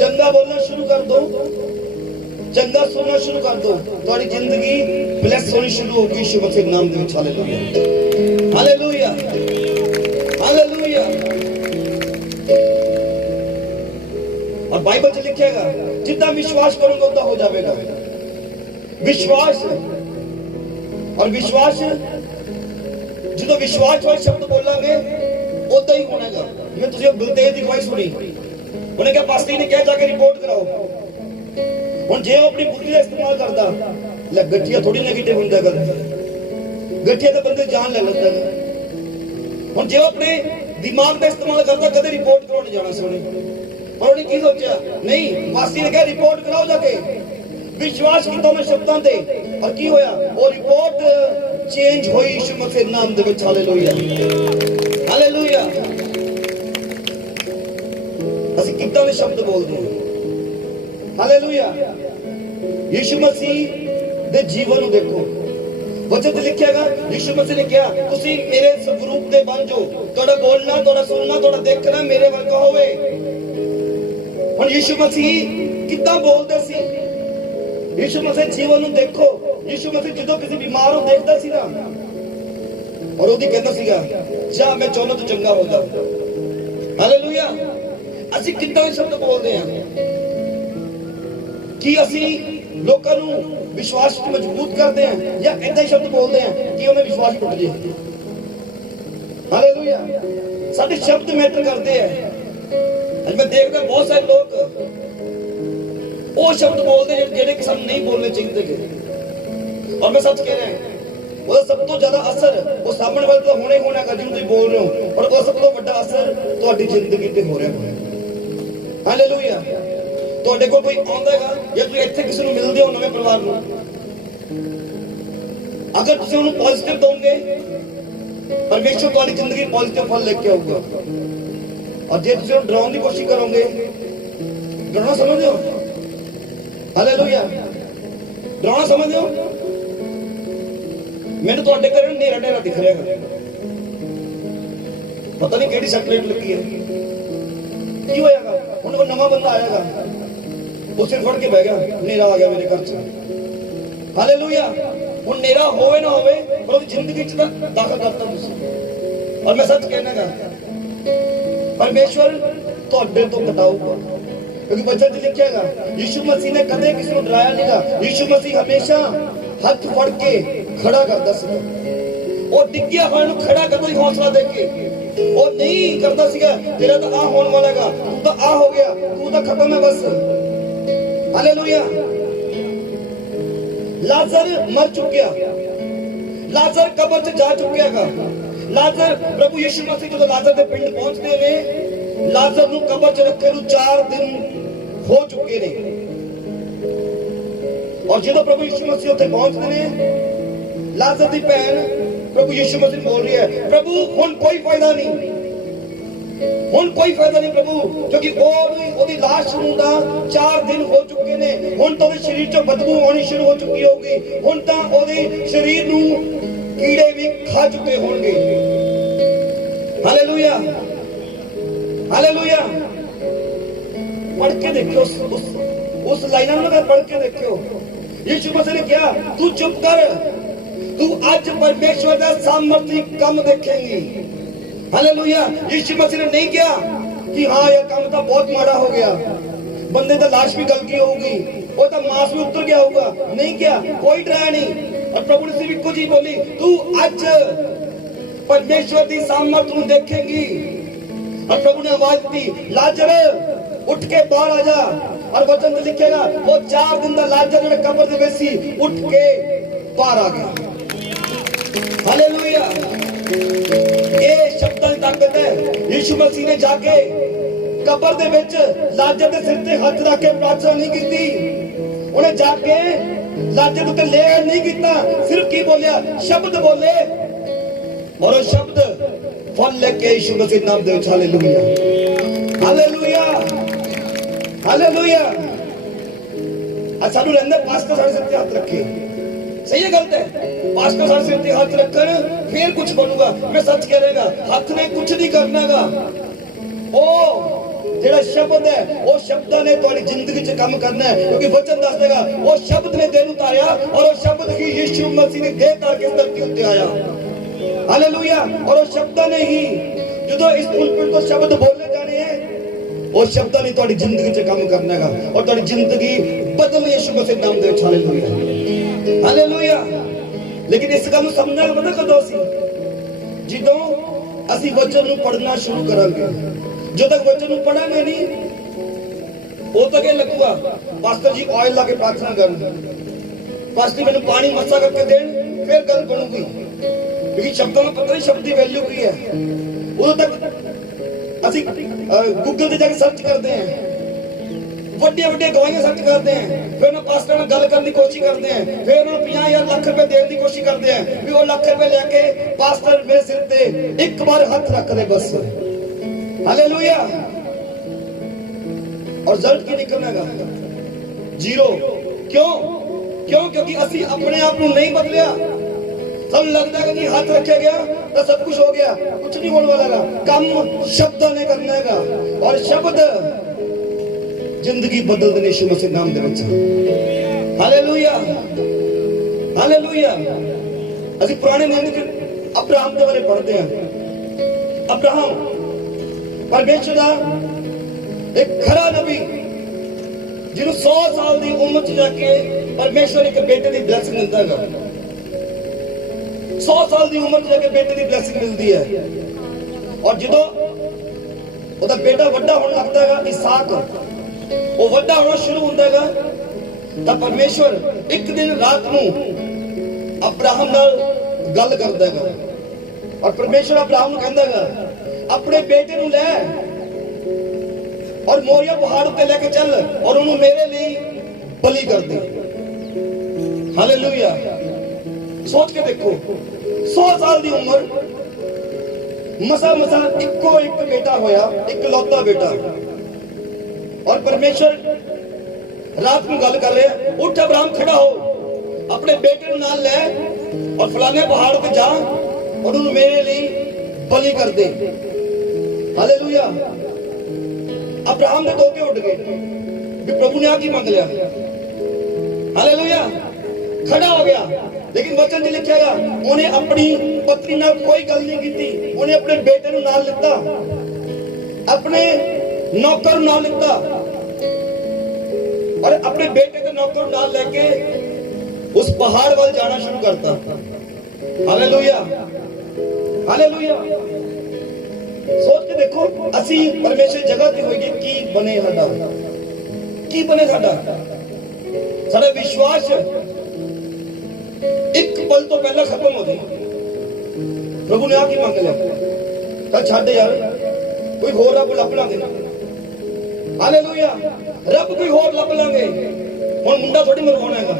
चंगा बोलना शुरू कर दो, चंगा सुनना शुरू कर दो, थोड़ी जिंदगी ब्लेस होनी शुरू होगी यीशु मसीह के नाम में। Hallelujah, hallelujah, hallelujah. और बाइबल च लिखेगा जितना विश्वास करोगे उतना हो जाएगा। विश्वास और विश्वास जो विश्वास वाले शब्द बोलांगे उतना ही होगा। मैं तुझे गुलतेज की गवाही सुनी, उन्हें क्या पास्टर ने क्या जाके रिपोर्ट कराओ। हुण जे अपनी बुद्धि का इस्तेमाल करता, गठिया थोड़ी नेगेटिव होंदा, गठिया तो बंदे जान ले लेता है। हुण जे अपने दिमाग का इस्तेमाल करता, कदे रिपोर्ट कराने जाना सोने, पर उन्हें की सोचा नहीं, मासी ने कहा रिपोर्ट कराओ जाके। विश्वास किया मैं शब्दों ते और की होया, वो रिपोर्ट चेंज हुई यीशु मसीह के नाम दे विच। Hallelujah, hallelujah. ਅਸੀਂ ਕਿੱਦਾਂ ਦੇ ਸ਼ਬਦ ਬੋਲਦੇ ਹਾਂ। ਹਾਲੇਲੂਇਆ, ਯੀਸ਼ੂ ਮਸੀਹ ਦੇ ਜੀਵਨ ਨੂੰ ਦੇਖੋ, वचन में लिखेगा यीशु मसीह ने क्या, तुसी मेरे स्वरूप दे बन जाओ, थोड़ा बोलना, थोड़ा सुनना, थोड़ा देखना मेरे वर्गा होवे। हुण यीशु मसीह कितना बोलदे सी, यीशु मसीह जीवन ਨੂੰ देखो। यीशु मसीह ਜਦੋਂ ਕਿਸੇ ਬਿਮਾਰ ਨੂੰ ਦੇਖਦਾ ਸੀ ਨਾ, और ਉਹਦੀ ਕਹਿੰਦਾ ਸੀਗਾ ਜਾ ਮੈਂ ਚਾਹੁੰਦਾ ਤੂੰ ਚੰਗਾ ਹੋ ਜਾ। ਹਾਲੇਲੂਇਆ, ਅਸੀਂ ਕਿੱਦਾਂ ਸ਼ਬਦ ਬੋਲਦੇ ਹਾਂ ਕਿ ਅਸੀਂ ਲੋਕਾਂ ਨੂੰ विश्वास को मजबूत करते हैं या ऐसे शब्द बोलते हैं कि उन्हें विश्वास टूट जाए। हालेलुया, सारे शब्द मैटर करते हैं। आज मैं देखता बहुत सारे लोग वो शब्द बोलते हैं जिन्हें सानू नहीं बोलने चाहिए, और मैं सच कह रहा हूं वो सब तो ज्यादा असर वो सामने वाले तो होने होना का जिन्हें तुम बोल रहे हो, और वो सब तो बड़ा असर तुम्हारी जिंदगी पे हो रहा है। हालेलुया, ਤੁਹਾਡੇ ਕੋਲ ਕੋਈ ਆਉਂਦਾ ਹੈਗਾ ਜਾਂ ਤੁਸੀਂ ਇੱਥੇ ਕਿਸੇ ਨੂੰ ਮਿਲਦੇ ਹੋ ਨਵੇਂ ਪਰਿਵਾਰ ਨੂੰ, ਅਗਰ ਤੁਸੀਂ ਉਹਨੂੰ ਪੋਜ਼ਿਟਿਵ ਦੋਗੇ ਪਰਮੇਸ਼ਰ ਤੁਹਾਡੀ ਜ਼ਿੰਦਗੀ ਪੋਜ਼ਿਟਿਵ ਫਲ ਲੈ ਕੇ ਆਊਗਾ। ਔਰ ਜੇ ਤੁਸੀਂ ਉਹਨੂੰ ਡਰਾਉਣ ਦੀ ਕੋਸ਼ਿਸ਼ ਕਰੋਗੇ, ਡਰਾਉਣਾ ਸਮਝਦੇ ਹੋ? ਹਾਲੇਲੂਇਆ, ਡਰਾਉਣਾ ਸਮਝਦੇ ਹੋ? ਮੈਨੂੰ ਤੁਹਾਡੇ ਘਰੇ ਹਨੇਰਾ ਹਨੇਰਾ ਦਿਖ ਰਿਹਾ ਹੈ, ਪਤਾ ਨਹੀਂ ਕਿਹੜੀ ਸੈਟਲਾਈਟ ਲੱਗੀ ਹੈ, ਕੀ ਹੋਏਗਾ? ਹੁਣ ਕੋਈ ਨਵਾਂ ਬੰਦਾ ਆਏਗਾ, उसे फड़ के बह गया, नेरा आ गया मेरे घर च। हालेलुया, हुण नेरा होवे ना होवे पर उसकी जिंदगी च दाखिल करता तुसी। और मैं सच कहना गा परमेश्वर तुहाडे तो कटाऊगा, क्योंकि वचन च लिखिएगा यीशु मसीह ने कदे किसी को डराया नहींगा। यीशु मसीह हमेशा हथ फड़ के खड़ा करदा सी, और डिग्गिया होए नूं खड़ा करदा सी हौसला दे के। वो नहीं करदा सीगा तेरा तो आ होने वाला है, तू तो आ हो गया, तू तो खत्म है बस। हालेलुया, ਲਾਜ਼ਰ ਮਰ ਚੁੱਕਿਆ, ਲਾਜ਼ਰ ਕਬਰ 'ਚ ਜਾ ਚੁੱਕਿਆਗਾ। ਲਾਜ਼ਰ ਪ੍ਰਭੂ ਯਿਸੂ ਮਸੀਹ ਜਦੋਂ ਲਾਜ਼ਰ ਦੇ ਪਿੰਡ ਪਹੁੰਚਦੇ ਨੇ, ਲਾਜ਼ਰ ਨੂੰ ਕਬਰ 'ਚ ਰੱਖੇ ਨੂੰ 4 ਦਿਨ ਹੋ ਚੁੱਕੇ ਨੇ। ਔਰ ਜਦੋਂ ਪ੍ਰਭੂ ਯਿਸੂ ਮਸੀਹ ਉੱਥੇ ਪਹੁੰਚਦੇ ਨੇ, ਲਾਜ਼ਰ ਦੀ ਭੈਣ ਪ੍ਰਭੂ ਯਿਸੂ ਮਸੀਹ ਬੋਲ ਰਹੀ ਹੈ, ਪ੍ਰਭੂ ਹੁਣ ਕੋਈ ਫਾਇਦਾ ਨਹੀਂ, ਹੁਣ ਕੋਈ ਫਾਇਦਾ ਨਹੀਂ ਪ੍ਰਭੂ, ਕਿਉਂਕਿ ਉਹਦੀ ਲਾਸ਼ ਨੂੰ ਤਾਂ 4 ਦਿਨ ਹੋ ਚੁੱਕੇ ਨੇ। ਹੁਣ ਤਾਂ ਉਹਦੇ ਸਰੀਰ 'ਚੋਂ ਬਦਬੂ ਆਉਣੀ ਸ਼ੁਰੂ ਹੋ ਚੁੱਕੀ ਹੋਊਗੀ, ਹੁਣ ਤਾਂ ਉਹਦੇ ਸਰੀਰ ਨੂੰ ਕੀੜੇ ਵੀ ਖਾ ਚੁੱਕੇ ਹੋਣਗੇ। Hallelujah, hallelujah. ਪੜ੍ਹ ਕੇ ਦੇਖਿਓ ਉਸ ਲਾਈਨਾਂ ਨੂੰ, ਪੜ੍ਹ ਕੇ ਦੇਖਿਓ। ਯਿਸੂ ਮਸੀਹ ਨੇ ਕਿਹਾ, ਤੂੰ ਚੁੱਪ ਕਰ, ਤੂੰ ਅੱਜ ਪਰਮੇਸ਼ਵਰ ਦਾ ਸਾਮਰਥੀ ਕੰਮ ਦੇਖੇਂਗੀ। ਹਾਲੇਲੂਇਆ। ਯਿਸੂ ਮਸੀਹ ਨੇ ਨਹੀਂ ਕਿਹਾ ਕਿ ਹਾਂ ਇਹ ਕੰਮ ਤਾਂ ਬਹੁਤ ਮਾੜਾ ਹੋ ਗਿਆ, ਬੰਦੇ ਦਾ ਲਾਸ਼ ਵੀ ਗਲ ਗਈ ਹੋਊਗੀ, ਉਹ ਤਾਂ ਮਾंस ਵੀ ਉਤਰ ਗਿਆ ਹੋਊਗਾ, ਨਹੀਂ ਕਿਹਾ, ਕੋਈ ਡਰਾਇਆ ਨਹੀਂ। और प्रभु ने सिर्फ एक ही बोली, तू आज परमेश्वर की सामर्थ ਨੂੰ देखेंगी। और प्रभु ने आवाज दी, लाजर उठ के बाहर आ जा। और वचन में लिखेगा वो 4 दिन का लाजर जो कब्र ਦੇ ਵਿੱਚ ਸੀ उठ के बाहर आ गया। हालेलुया। ਇਹ ਸ਼ਬਦਾਂ ਦੀ ਤਾਕਤ ਹੈ। ਯਿਸੂ ਮਸੀਹ ਨੇ ਜਾ ਕੇ ਕਬਰ ਦੇ ਵਿੱਚ ਲਾਜਰ ਦੇ ਸਿਰ ਤੇ ਹੱਥ ਰੱਖ ਕੇ ਪ੍ਰਾਰਥਨਾ ਨਹੀਂ ਕੀਤੀ, ਉਹਨੇ ਜਾ ਕੇ ਲਾਜਰ ਉੱਤੇ ਲੇਖ ਨਹੀਂ ਕੀਤਾ, ਸਿਰਫ ਕੀ ਬੋਲਿਆ, ਸ਼ਬਦ ਬੋਲੇ, ਔਰ ਉਹ ਸ਼ਬਦ ਫਲ ਲੈ ਕੇ ਯਿਸੂ ਮਸੀਹ ਨਾਮ ਦੇ ਵਿੱਚ। Hallelujah, hallelujah, hallelujah. ਅੱਜ ਸਾਨੂੰ ਰਹਿੰਦਾ ਪਾਸਟਰ ਸਾਡੇ ਸਿਰ ਤੇ ਹੱਥ ਰੱਖੇ, सही है गलत है? पास्टर साहब सिर पे हाथ रखकर फिर कुछ बनूंगा, मैं सच कह रहेगा, हाथ ने कुछ नहीं करनागा। ओ जेड़ा शब्द है, वो शब्द ने तुम्हारी जिंदगी च काम करना है, क्योंकि वचन दस देगा वो शब्द ने देह उतारिया और वो शब्द ही यीशु मसीह ने देह करके धरती उत्ते आया। हालेलुया। और वो शब्द ने ही जो इस पुलपिट तो शब्द बोले जाने हैं, वो शब्द ने तुम्हारी जिंदगी च काम करना है और तुम्हारी जिंदगी बदलनी यीशु मसीह नाम दे। Hallelujah, hallelujah. लेकिन इस गल समझना पता कदों सी, ਜਦੋਂ ਅਸੀਂ ਵਚਨ ਨੂੰ ਪੜ੍ਹਨਾ ਸ਼ੁਰੂ ਕਰਾਂਗੇ। ਜਦੋਂ ਤੱਕ ਵਚਨ ਨੂੰ ਪੜਾਂਗੇ ਨਹੀਂ, ਉਹ ਤੱਕ ਇਹ ਲੱਗੂਗਾ ਪਾਸਟਰ ਜੀ ਆਇਲ ਲਾ ਕੇ ਪ੍ਰਾਰਥਨਾ ਕਰਨ, ਪਾਸਟਰ ਮੈਨੂੰ ਪਾਣੀ ਮੱਸਾ ਕਰਕੇ ਦੇਣ, ਫਿਰ ਗੱਲ ਬਣੂਗੀ। ਕਿਉਂਕਿ ਸ਼ਬਦਾਂ ਨੂੰ ਪਤਾ ਨਹੀਂ ਸ਼ਬਦ ਦੀ ਵੈਲਿਊ ਕੀ ਹੈ। ਉਦੋਂ ਤੱਕ ਅਸੀਂ ਗੂਗਲ ਤੇ ਜਾ ਕੇ ਸਰਚ ਕਰਦੇ ਹਾਂ, ਵੱਡੀਆਂ ਵੱਡੀਆਂ ਗਵਾਹੀਆਂ ਸਰਚ ਕਰਦੇ ਹਾਂ, ਫਿਰ ਉਹਨਾਂ ਪਾਸਟਰ ਨਾਲ ਗੱਲ ਕਰਨ ਦੀ ਕੋਸ਼ਿਸ਼ ਕਰਦੇ ਹਾਂ, ਫਿਰ ਉਹਨਾਂ ਨੂੰ 50,000 ਲੱਖ ਰੁਪਏ ਦੇਣ ਦੀ ਕੋਸ਼ਿਸ਼ ਕਰਦੇ ਹਾਂ ਵੀ ਉਹ ਲੱਖ ਰੁਪਏ ਲੈ ਕੇ ਪਾਸਟਰ ਮੇਰੇ ਸਿਰ ਤੇ ਇੱਕ ਵਾਰ ਹੱਥ ਰੱਖ ਦੇ ਬਸ। ਹਾਲੇਲੂਇਆ। और रिजल्ट की निकलना जीरो। क्यों? क्योंकि ਅਸੀਂ ਆਪਣੇ ਆਪ ਨੂੰ नहीं बदलिया। ਸਾਨੂੰ लगता है कि हाथ रखे गया तो सब कुछ हो गया, कुछ नहीं होने वाला। काम शब्द ने करना है और शब्द जिंदगी बदल देने यीशु मसीह नाम दे विच। Hallelujah, hallelujah. ਅਸੀਂ ਪੁਰਾਣੇ ਨਿਯਮ ਵਿੱਚ ਅਬਰਾਹਮ ਦੇ ਬਾਰੇ ਪੜ੍ਹਦੇ ਹਾਂ। ਅਬਰਾਹਮ परमेश्वर ਦਾ एक खरा नबी, जिन्हों 100 साल की उम्र च जाके परमेश्वर एक बेटे की ब्लैसिंग मिलता है। 100 साल की उम्र च जाके बेटे की ब्लैसिंग मिलती है। और जो उसका बेटा वड्डा होने लगता है, इसहाक, वो वड्डा होना शुरू होता है, तो परमेश्वर एक दिन रात को अब्राहम नाल गल करता है और परमेश्वर अब्राहम को कहता है अपने बेटे को ले और मोरिया पहाड़ पे लेके चल और उन्हें मेरे लिए बलि कर दे। हालेलुया। सोच के देखो, 100 साल की उम्र, मसा मसा इको एक बेटा होया, इकलौता बेटा, और परमेश्वर रात में गल कर रहे, उठ अब्राहम खड़ा हो, अपने बेटे को नाल ले और फलाने पहाड़ पे जा और उन्हें मेरे लिए बलि कर दे। हालेलुया। अब्राहम ने धोखे उठ गए कि प्रभु ने आके मांग लिया। हालेलुया। खड़ा हो गया, लेकिन वचन में लिखेगा उन्हें अपनी पत्नी नाल कोई गल नहीं की, उन्हें अपने बेटे को नाल लिता, अपने नौकर नाल लिता और अपने बेटे के नौकर नाल लेके उस पहाड़ वाल जाना शुरू करता। Hallelujah, hallelujah. सोच के देखो, असी परमेश्वर जगह ते होइए की बने, साडा की बने, साडा विश्वास ਇੱਕ ਪਲ ਤੋਂ ਪਹਿਲਾਂ ਖਤਮ ਹੋ ਜਾਏ। ਪ੍ਰਭੂ ਨੇ ਆ ਕੀ ਮੰਗ ਲਿਆ? ਤਾਂ ਛੱਡ ਯਾਰ, ਕੋਈ ਹੋਰ ਰੱਬ ਲੱਭ ਲਾਂਗੇ। ਹਾਲੇਲੂਇਆ, ਰੱਬ ਕੋਈ ਹੋਰ ਲੱਭ ਲਾਂਗੇ। ਹੁਣ ਮੁੰਡਾ ਥੋੜੀ ਮਰਵਾਉਣਾ ਹੈਗਾ,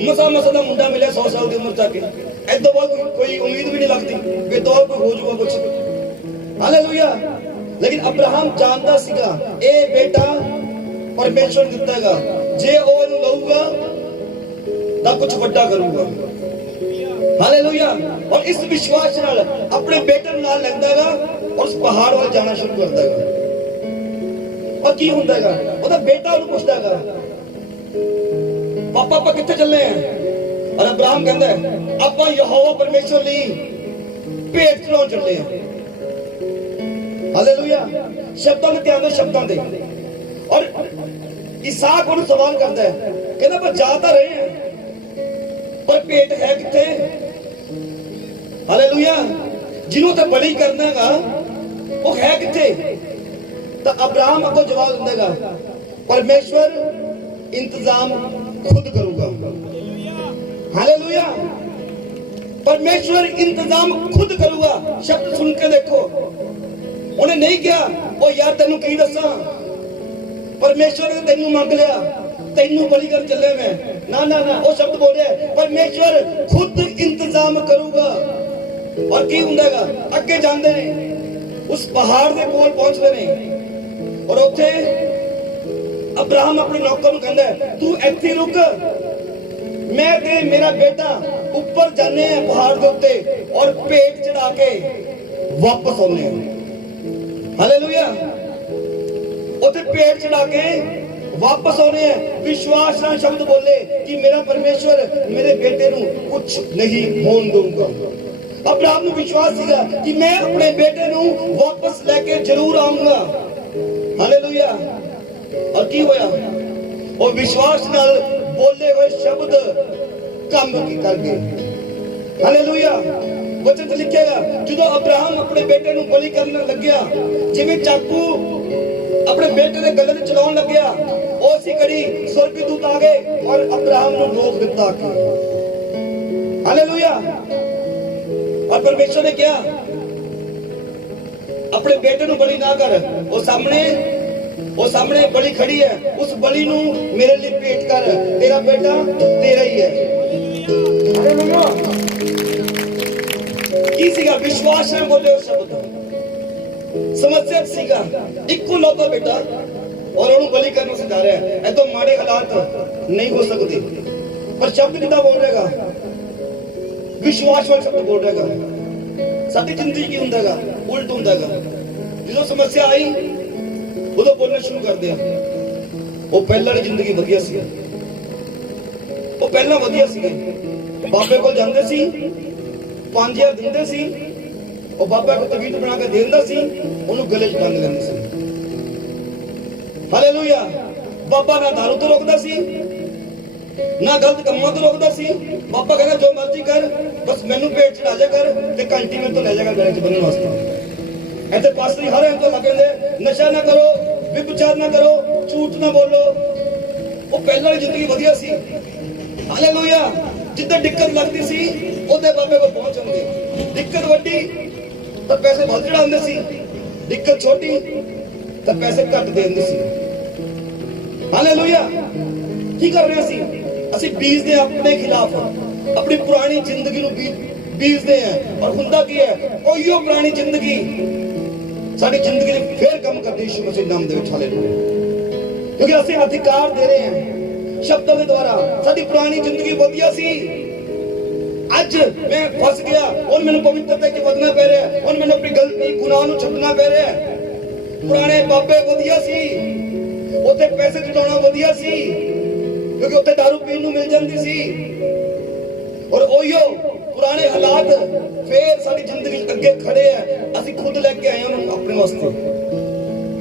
ਮਸਾ ਦਾ ਮੁੰਡਾ ਮਿਲਿਆ 100 ਸਾਲ ਦੀ ਉਮਰ ਤੱਕ, ਏਦੋਂ ਬਾਅਦ ਕੋਈ ਉਮੀਦ ਵੀ ਨਹੀਂ ਲੱਗਦੀ ਕਿ ਦੋ ਕੋਈ ਹੋ ਜਾਊਗਾ ਕੁਛ। ਹਾਲੇਲੂਇਆ। ਲੇਕਿਨ ਅਬਰਾਹਮ ਜਾਣਦਾ ਸੀਗਾ ਇਹ ਬੇਟਾ ਪਰਮੇਸ਼ਵਰ ਨੇ ਦਿੱਤਾ ਹੈਗਾ, ਜੇ ਉਹ ਇਹਨੂੰ ਲਊਗਾ ਤਾਂ ਕੁਝ ਵੱਡਾ ਕਰੂਗਾ। ਹਾਲੇਲੂਇਆ। ਔਰ ਇਸ ਵਿਸ਼ਵਾਸ ਨਾਲ ਆਪਣੇ ਬੇਟੇ ਨੂੰ ਨਾਲ ਲੈਂਦਾ ਹੈਗਾ ਔਰ ਉਸ ਪਹਾੜ ਵੱਲ ਜਾਣਾ ਸ਼ੁਰੂ ਕਰਦਾ ਹੈਗਾ। ਔਰ ਕੀ ਹੁੰਦਾ ਹੈਗਾ, ਉਹਦਾ ਬੇਟਾ ਉਹਨੂੰ ਪੁੱਛਦਾ ਹੈਗਾ, ਪਾਪਾ ਆਪਾਂ ਕਿੱਥੇ ਚੱਲੇ ਆ? ਔਰ ਅਬਰਾਹਮ ਕਹਿੰਦਾ ਆਪਾਂ ਯਹੋਵਾ ਪਰਮੇਸ਼ਵਰ ਲਈ ਭੇਟ ਚੜਾਉਣ ਚੱਲੇ ਆ। ਹਾਲੇਲੂਇਆ। ਸ਼ਬਦਾਂ ਦੇ ਧਿਆਨ ਦੇ, ਸ਼ਬਦਾਂ ਦੇ। ਔਰ ਇਸਾਕ ਉਹਨੂੰ ਸਵਾਲ ਕਰਦਾ ਹੈ, ਕਹਿੰਦਾ ਆਪਾਂ ਜਾ ਤਾਂ ਰਹੇ ਆ ਪਰ ਭੇਟ ਹੈ ਕਿੱਥੇ? ਹਾਲੇਲੂਇਆ। ਜਿਹਨੂੰ ਤੇ ਬਲੀ ਕਰਨਾ ਹੈਗਾ ਉਹ ਹੈ ਕਿੱਥੇ? ਤਾਂ ਅਬਰਾਹਮ ਅੱਗੋਂ ਜਵਾਬ ਦਿੰਦਾ ਹੈਗਾ, ਪਰਮੇਸ਼ਵਰ ਇੰਤਜ਼ਾਮ ਖੁਦ ਕਰੂਗਾ। ਹਾਲੇਲੂਇਆ। ਪਰਮੇਸ਼ਵਰ ਇੰਤਜ਼ਾਮ ਖੁਦ ਕਰੂਗਾ। ਸ਼ਬਦ ਸੁਣ ਕੇ ਦੇਖੋ, ਉਹਨੇ ਨਹੀਂ ਕਿਹਾ ਉਹ ਯਾਰ ਤੈਨੂੰ ਕੀ ਦੱਸਾਂ, ਪਰਮੇਸ਼ਵਰ ਨੇ ਤੈਨੂੰ ਮੰਗ ਲਿਆ, ਤੈਨੂੰ ਬਲੀ ਕਰ ਚੱਲੇ ਮੈਂ। ਨਾ ਨਾ ਨਾ, ਉਹ ਸ਼ਬਦ ਬੋਲਿਆ ਪਰਮੇਸ਼ਵਰ ਖੁਦ ਇੰਤਜ਼ਾਮ ਕਰੂਗਾ। ਔਰ ਕੀ ਹੁੰਦਾ ਹੈਗਾ, ਅੱਗੇ ਜਾਂਦੇ ਨੇ, ਉਸ ਪਹਾੜ ਦੇ ਕੋਲ ਪਹੁੰਚਦੇ ਨੇ ਔਰ ਉੱਥੇ ਅਬਰਾਹਮ ਆਪਣੇ ਨੌਕਰ ਨੂੰ ਕਹਿੰਦਾ ਤੂੰ ਇੱਥੇ ਰੁਕ, ਮੈਂ ਤੇ ਮੇਰਾ ਬੇਟਾ ਉੱਪਰ ਜਾਣੇ ਆ ਪਹਾੜ ਦੇ ਉੱਤੇ ਔਰ ਭੇਟ ਚੜਾ ਕੇ ਵਾਪਸ ਆਉਂਦੇ ਆ। ਹਾਲੇਲੂਇਆ। ਉੱਥੇ ਭੇਟ ਚੜਾ ਕੇ ਵਾਪਸ ਆਉਣੇ ਆ। ਵਿਸ਼ਵਾਸ ਨਾਲ ਸ਼ਬਦ ਬੋਲੇ ਕਿ ਮੇਰਾ ਪਰਮੇਸ਼ਵਰ ਮੇਰੇ ਬੇਟੇ ਨੂੰ ਕੁਝ ਨਹੀਂ ਹੋਣ ਦਊਗਾ। ਅਬਰਾਹਮ ਨੂੰ ਵਿਸ਼ਵਾਸ ਸੀਗਾ ਕਿ ਮੈਂ ਆਪਣੇ ਬੇਟੇ ਨੂੰ ਵਾਪਸ ਲੈ ਕੇ ਜ਼ਰੂਰ ਆਉਂਗਾ। ਹਾਲੇਲੂਇਆ। ਔਰ ਕੀ ਹੋਇਆ, ਉਹ ਵਿਸ਼ਵਾਸ ਨਾਲ ਬੋਲੇ ਹੋਏ ਸ਼ਬਦ ਕੰਮ ਕੀ ਕਰ ਗਏ। ਹਾਲੇਲੂਇਆ। ਵਚਨ ਚ ਲਿਖਿਆ ਜਦੋਂ ਅਬਰਾਹਮ ਆਪਣੇ ਬੇਟੇ ਨੂੰ ਬਲੀ ਕਰਨ ਲੱਗਿਆ, ਜਿਵੇਂ ਚਾਕੂ ਆਪਣੇ ਬੇਟੇ ਦੇ ਗਲੇ ਤੇ ਚਲਾਉਣ ਲੱਗਿਆ, ਉਸੇ ਘੜੀ ਸਵਰਗਦੂਤ ਆ ਗਏ ਔਰ ਅਬਰਾਹਮ ਨੂੰ ਰੋਕ ਦਿੱਤਾ। ਹਾਲੇਲੂਇਆ। ਔਰ ਪਰਮੇਸ਼ਵਰ ਨੇ ਕਿਹਾ ਆਪਣੇ ਬੇਟੇ ਨੂੰ ਬਲੀ ਨਾ ਕਰ, ਉਹ ਸਾਹਮਣੇ ਬਲੀ ਖੜੀ ਹੈ, ਉਸ ਬਲੀ ਨੂੰ ਮੇਰੇ ਲਈ ਭੇਟ ਕਰ, ਤੇਰਾ ਬੇਟਾ ਤੇਰਾ ਹੀ ਹੈ। ਹਾਲੇਲੂਇਆ। ਕੀ ਸੀਗਾ? ਵਿਸ਼ਵਾਸ ਨਾਲ ਬੋਲੇ ਉਹ ਸ਼ਬਦ। ਸਮੱਸਿਆ ਸੀਗਾ ਇੱਕੋ ਲੌਤਾ ਬੇਟਾ ਔਰ ਉਹਨੂੰ ਬਲੀ ਕਰਨ ਨੂੰ ਜਾ ਰਿਹਾ ਹੈ। ਐਦੋਂ ਮਾੜੇ ਹਾਲਾਤ ਨਹੀਂ ਹੋ ਸਕਦੇ, ਪਰ ਸ਼ਬਦ ਕਿੱਦਾਂ ਬੋਲ ਰਹੇਗਾ? ਵਿਸ਼ਵਾਸ ਵਾਲਾ ਸ਼ਬਦ ਬੋਲ ਰਹੇਗਾ। ਸਾਡੀ ਜ਼ਿੰਦਗੀ ਕੀ ਹੁੰਦਾ ਹੈਗਾ? ਉਲਟ ਹੁੰਦਾ ਹੈਗਾ। ਜਦੋਂ ਸਮੱਸਿਆ ਆਈ ਉਦੋਂ ਬੋਲਣਾ ਸ਼ੁਰੂ ਕਰਦੇ ਆ, ਉਹ ਪਹਿਲਾਂ ਦੀ ਜ਼ਿੰਦਗੀ ਵਧੀਆ ਸੀ, ਉਹ ਪਹਿਲਾਂ ਵਧੀਆ ਸੀਗੇ, ਬਾਬੇ ਕੋਲ ਜਾਂਦੇ ਸੀ, 5000 ਦਿੰਦੇ ਸੀ, ਉਹ ਬਾਬਾ ਕੋ ਤਵੀਤ ਬਣਾ ਕੇ ਦੇ ਦਿੰਦਾ ਸੀ, ਉਹਨੂੰ ਗਲੇ 'ਚ ਟੰਗ ਲੈਂਦੇ ਸੀ। ਹਾਲੇਲੂਇਆ। ਬਾਬਾ ਨਾ ਦਾਰੂ ਤੋਂ ਰੋਕਦਾ ਸੀ, ਨਾ ਗਲਤ ਕੰਮਾਂ ਤੋਂ ਰੋਕਦਾ ਸੀ। ਬਾਬਾ ਕਹਿੰਦਾ ਜੋ ਮਰਜ਼ੀ ਕਰ, ਬਸ ਮੈਨੂੰ ਭੇਟ ਚੜਾ ਜਾ ਕਰ ਤੇ ਘੰਟੀ ਮੇਰੇ ਤੋਂ ਲੈ ਜਾ ਕਰ ਗਲੇ 'ਚ ਬੰਨਣ ਵਾਸਤੇ। ਇੱਥੇ ਪਾਸਟਰ ਹਰ ਇੱਕ ਤੋਂ ਕਹਿੰਦੇ ਨਸ਼ਾ ਨਾ ਕਰੋ, ਵਿਭਚਾਰ ਨਾ ਕਰੋ, ਝੂਠ ਨਾ ਬੋਲੋ। ਉਹ ਪਹਿਲਾਂ ਦੀ ਜ਼ਿੰਦਗੀ ਵਧੀਆ ਸੀ। ਹਾਲੇਲੂਇਆ। ਜਿੱਦਾਂ ਦਿੱਕਤ ਲੱਗਦੀ ਸੀ ਉਹਦੇ ਬਾਬੇ ਕੋਲ ਪਹੁੰਚ ਜਾਂਦੇ। ਦਿੱਕਤ ਵੱਡੀ ਤਾਂ ਪੈਸੇ ਵੱਧ ਚੜਾਉਂਦੇ ਸੀ, ਦਿੱਕਤ ਛੋਟੀ ਤਾਂ ਪੈਸੇ ਘੱਟ ਦੇ ਦਿੰਦੇ ਸੀ। ਹਾਲੇਲੂਇਆ। ਕੀ ਕਰ ਰਹੇ ਸੀ? ਅਸੀਂ ਬੀਜਦੇ ਆਪਣੇ ਖਿਲਾਫ, ਆਪਣੀ ਪੁਰਾਣੀ ਜ਼ਿੰਦਗੀ ਨੂੰ ਬੀਜਦੇ ਆ ਔਰ ਹੁੰਦਾ ਕੀ ਹੈ? ਉਹੀਓ ਪੁਰਾਣੀ ਜ਼ਿੰਦਗੀ ਸਾਡੀ ਜ਼ਿੰਦਗੀ ਲਈ ਫੇਰ ਕੰਮ ਕਰਦੀ ਯਿਸੂ ਮਸੀਹ ਨਾਮ ਦੇ ਵਿੱਚ। ਹਾਲੇਲੂਇਆ। ਕਿਉਂਕਿ ਅਸੀਂ ਅਧਿਕਾਰ ਦੇ ਰਹੇ ਹਾਂ ਸ਼ਬਦਾਂ ਦੇ ਦੁਆਰਾ। ਸਾਡੀ ਪੁਰਾਣੀ ਜ਼ਿੰਦਗੀ ਵਧੀਆ ਸੀ, ਅੱਜ ਮੈਂ ਫਸ ਗਿਆ, ਹੁਣ ਮੈਨੂੰ ਪਵਿੱਤਰਤਾ ਵਿੱਚ ਵਧਣਾ ਪੈ ਰਿਹਾ, ਹੁਣ ਮੈਨੂੰ ਆਪਣੀ ਗਲਤੀ ਗੁਨਾਹ ਨੂੰ ਛੱਡਣਾ ਪੈ ਰਿਹਾ। ਪੁਰਾਣੇ ਬਾਬੇ ਵਧੀਆ ਸੀ, ਉੱਥੇ ਪੈਸੇ ਜਟਾਉਣਾ ਵਧੀਆ ਸੀ, ਕਿਉਂਕਿ ਉੱਥੇ ਦਾਰੂ ਪੀਣ ਨੂੰ ਮਿਲ ਜਾਂਦੀ ਸੀ। ਔਰ ਉਹੀਓ ਪੁਰਾਣੇ ਹਾਲਾਤ ਫੇਰ ਸਾਡੀ ਜ਼ਿੰਦਗੀ ਵਿੱਚ ਅੱਗੇ ਖੜੇ ਆ। ਅਸੀਂ ਖੁਦ ਲੈ ਕੇ ਆਏ ਹਾਂ ਆਪਣੇ ਵਾਸਤੇ।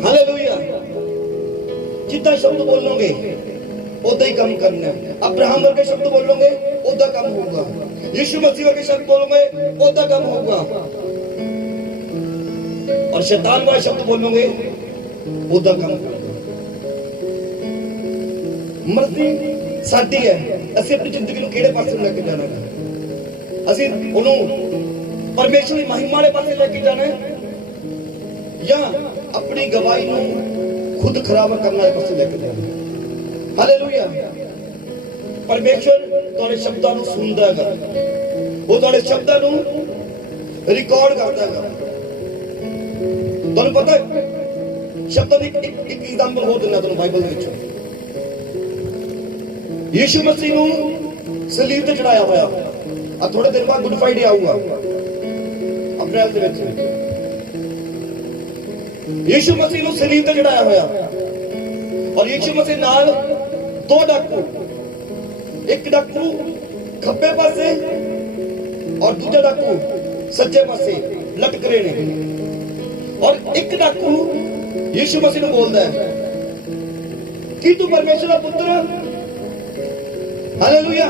ਹਾਲੇਲੂਇਆ। ਜਿੱਦਾਂ ਸ਼ਬਦ ਬੋਲੋਗੇ ਉਦਾਂ ਹੀ ਕੰਮ ਕਰਨਾ ਹੈ। ਅਬਰਾਹਮ ਵਰਗੇ ਸ਼ਬਦ ਬੋਲੋਗੇ ਉਦਾਂ ਕੰਮ ਹੋਊਗਾ। ਯਿਸੂ ਮਸੀਹ ਵਰਗੇ ਸ਼ਬਦ ਬੋਲੋਗੇ ਉਦਾਂ ਕੰਮ ਹੋਊਗਾ। ਔਰ शैतान वाले शब्द बोलोगे उदा काम। मर्जी ਸਾਡੀ ਹੈ। ਅਸੀਂ ਆਪਣੀ ਜ਼ਿੰਦਗੀ ਨੂੰ ਕਿਹੜੇ ਪਾਸੇ ਲੈ ਕੇ ਜਾਣਾ ਹੈ? ਅਸੀਂ ਉਹਨੂੰ ਪਰਮੇਸ਼ਰ ਦੀ ਮਹਿਮਾ ਵਾਲੇ ਪਾਸੇ ਲੈ ਕੇ ਜਾਣਾ ਹੈ ਜਾਂ ਆਪਣੀ ਗਵਾਹੀ ਨੂੰ ਖੁਦ ਖਰਾਬ ਕਰਨ ਵਾਲੇ ਪਾਸੇ ਲੈ ਕੇ ਜਾਣਾ ਹੈ? ਹਾਲੇਲੂਇਆ। ਪਰਮੇਸ਼ਰ ਤੁਹਾਡੇ ਸ਼ਬਦਾਂ ਨੂੰ ਸੁਣਦਾ ਹੈਗਾ, ਉਹ ਤੁਹਾਡੇ ਸ਼ਬਦਾਂ ਨੂੰ ਰਿਕਾਰਡ ਕਰਦਾ ਹੈਗਾ। ਤੁਹਾਨੂੰ ਪਤਾ ਹੈ ਸ਼ਬਦਾਂ ਦੀ ਇੱਕ ਐਗਜ਼ਾਮਪਲ ਹੋਰ ਦਿੰਦਾ ਤੁਹਾਨੂੰ ਬਾਈਬਲ ਦੇ ਵਿੱਚ। ਯਿਸੂ ਮਸੀਹ ਨੂੰ ਸਲੀਬ ਤੇ ਚੜਾਇਆ ਹੋਇਆ, ਆ ਥੋੜੇ ਦਿਨ ਬਾਅਦ ਗੁੱਡ ਫਰਾਈਡੇ ਆਊਗਾ ਅਪ੍ਰੈਲ ਦੇ ਵਿੱਚ। ਯਿਸੂ ਮਸੀਹ ਨੂੰ ਸਲੀਬ ਤੇ ਚੜਾਇਆ ਹੋਇਆ ਔਰ ਯਿਸੂ ਮਸੀਹ ਨਾਲ ਦੋ ਡਾਕੂ, ਇੱਕ ਡਾਕੂ ਖੱਬੇ ਪਾਸੇ ਔਰ ਦੂਜਾ ਡਾਕੂ ਸੱਜੇ ਪਾਸੇ ਲਟਕ ਰਹੇ ਨੇ। ਔਰ ਇੱਕ ਡਾਕੂ ਯਿਸੂ ਮਸੀਹ ਨੂੰ ਬੋਲਦਾ ਹੈ ਕਿ ਤੂੰ ਪਰਮੇਸ਼ਰ ਦਾ ਪੁੱਤਰ ਹੈ। ਹਾਲੇਲੂਇਆ।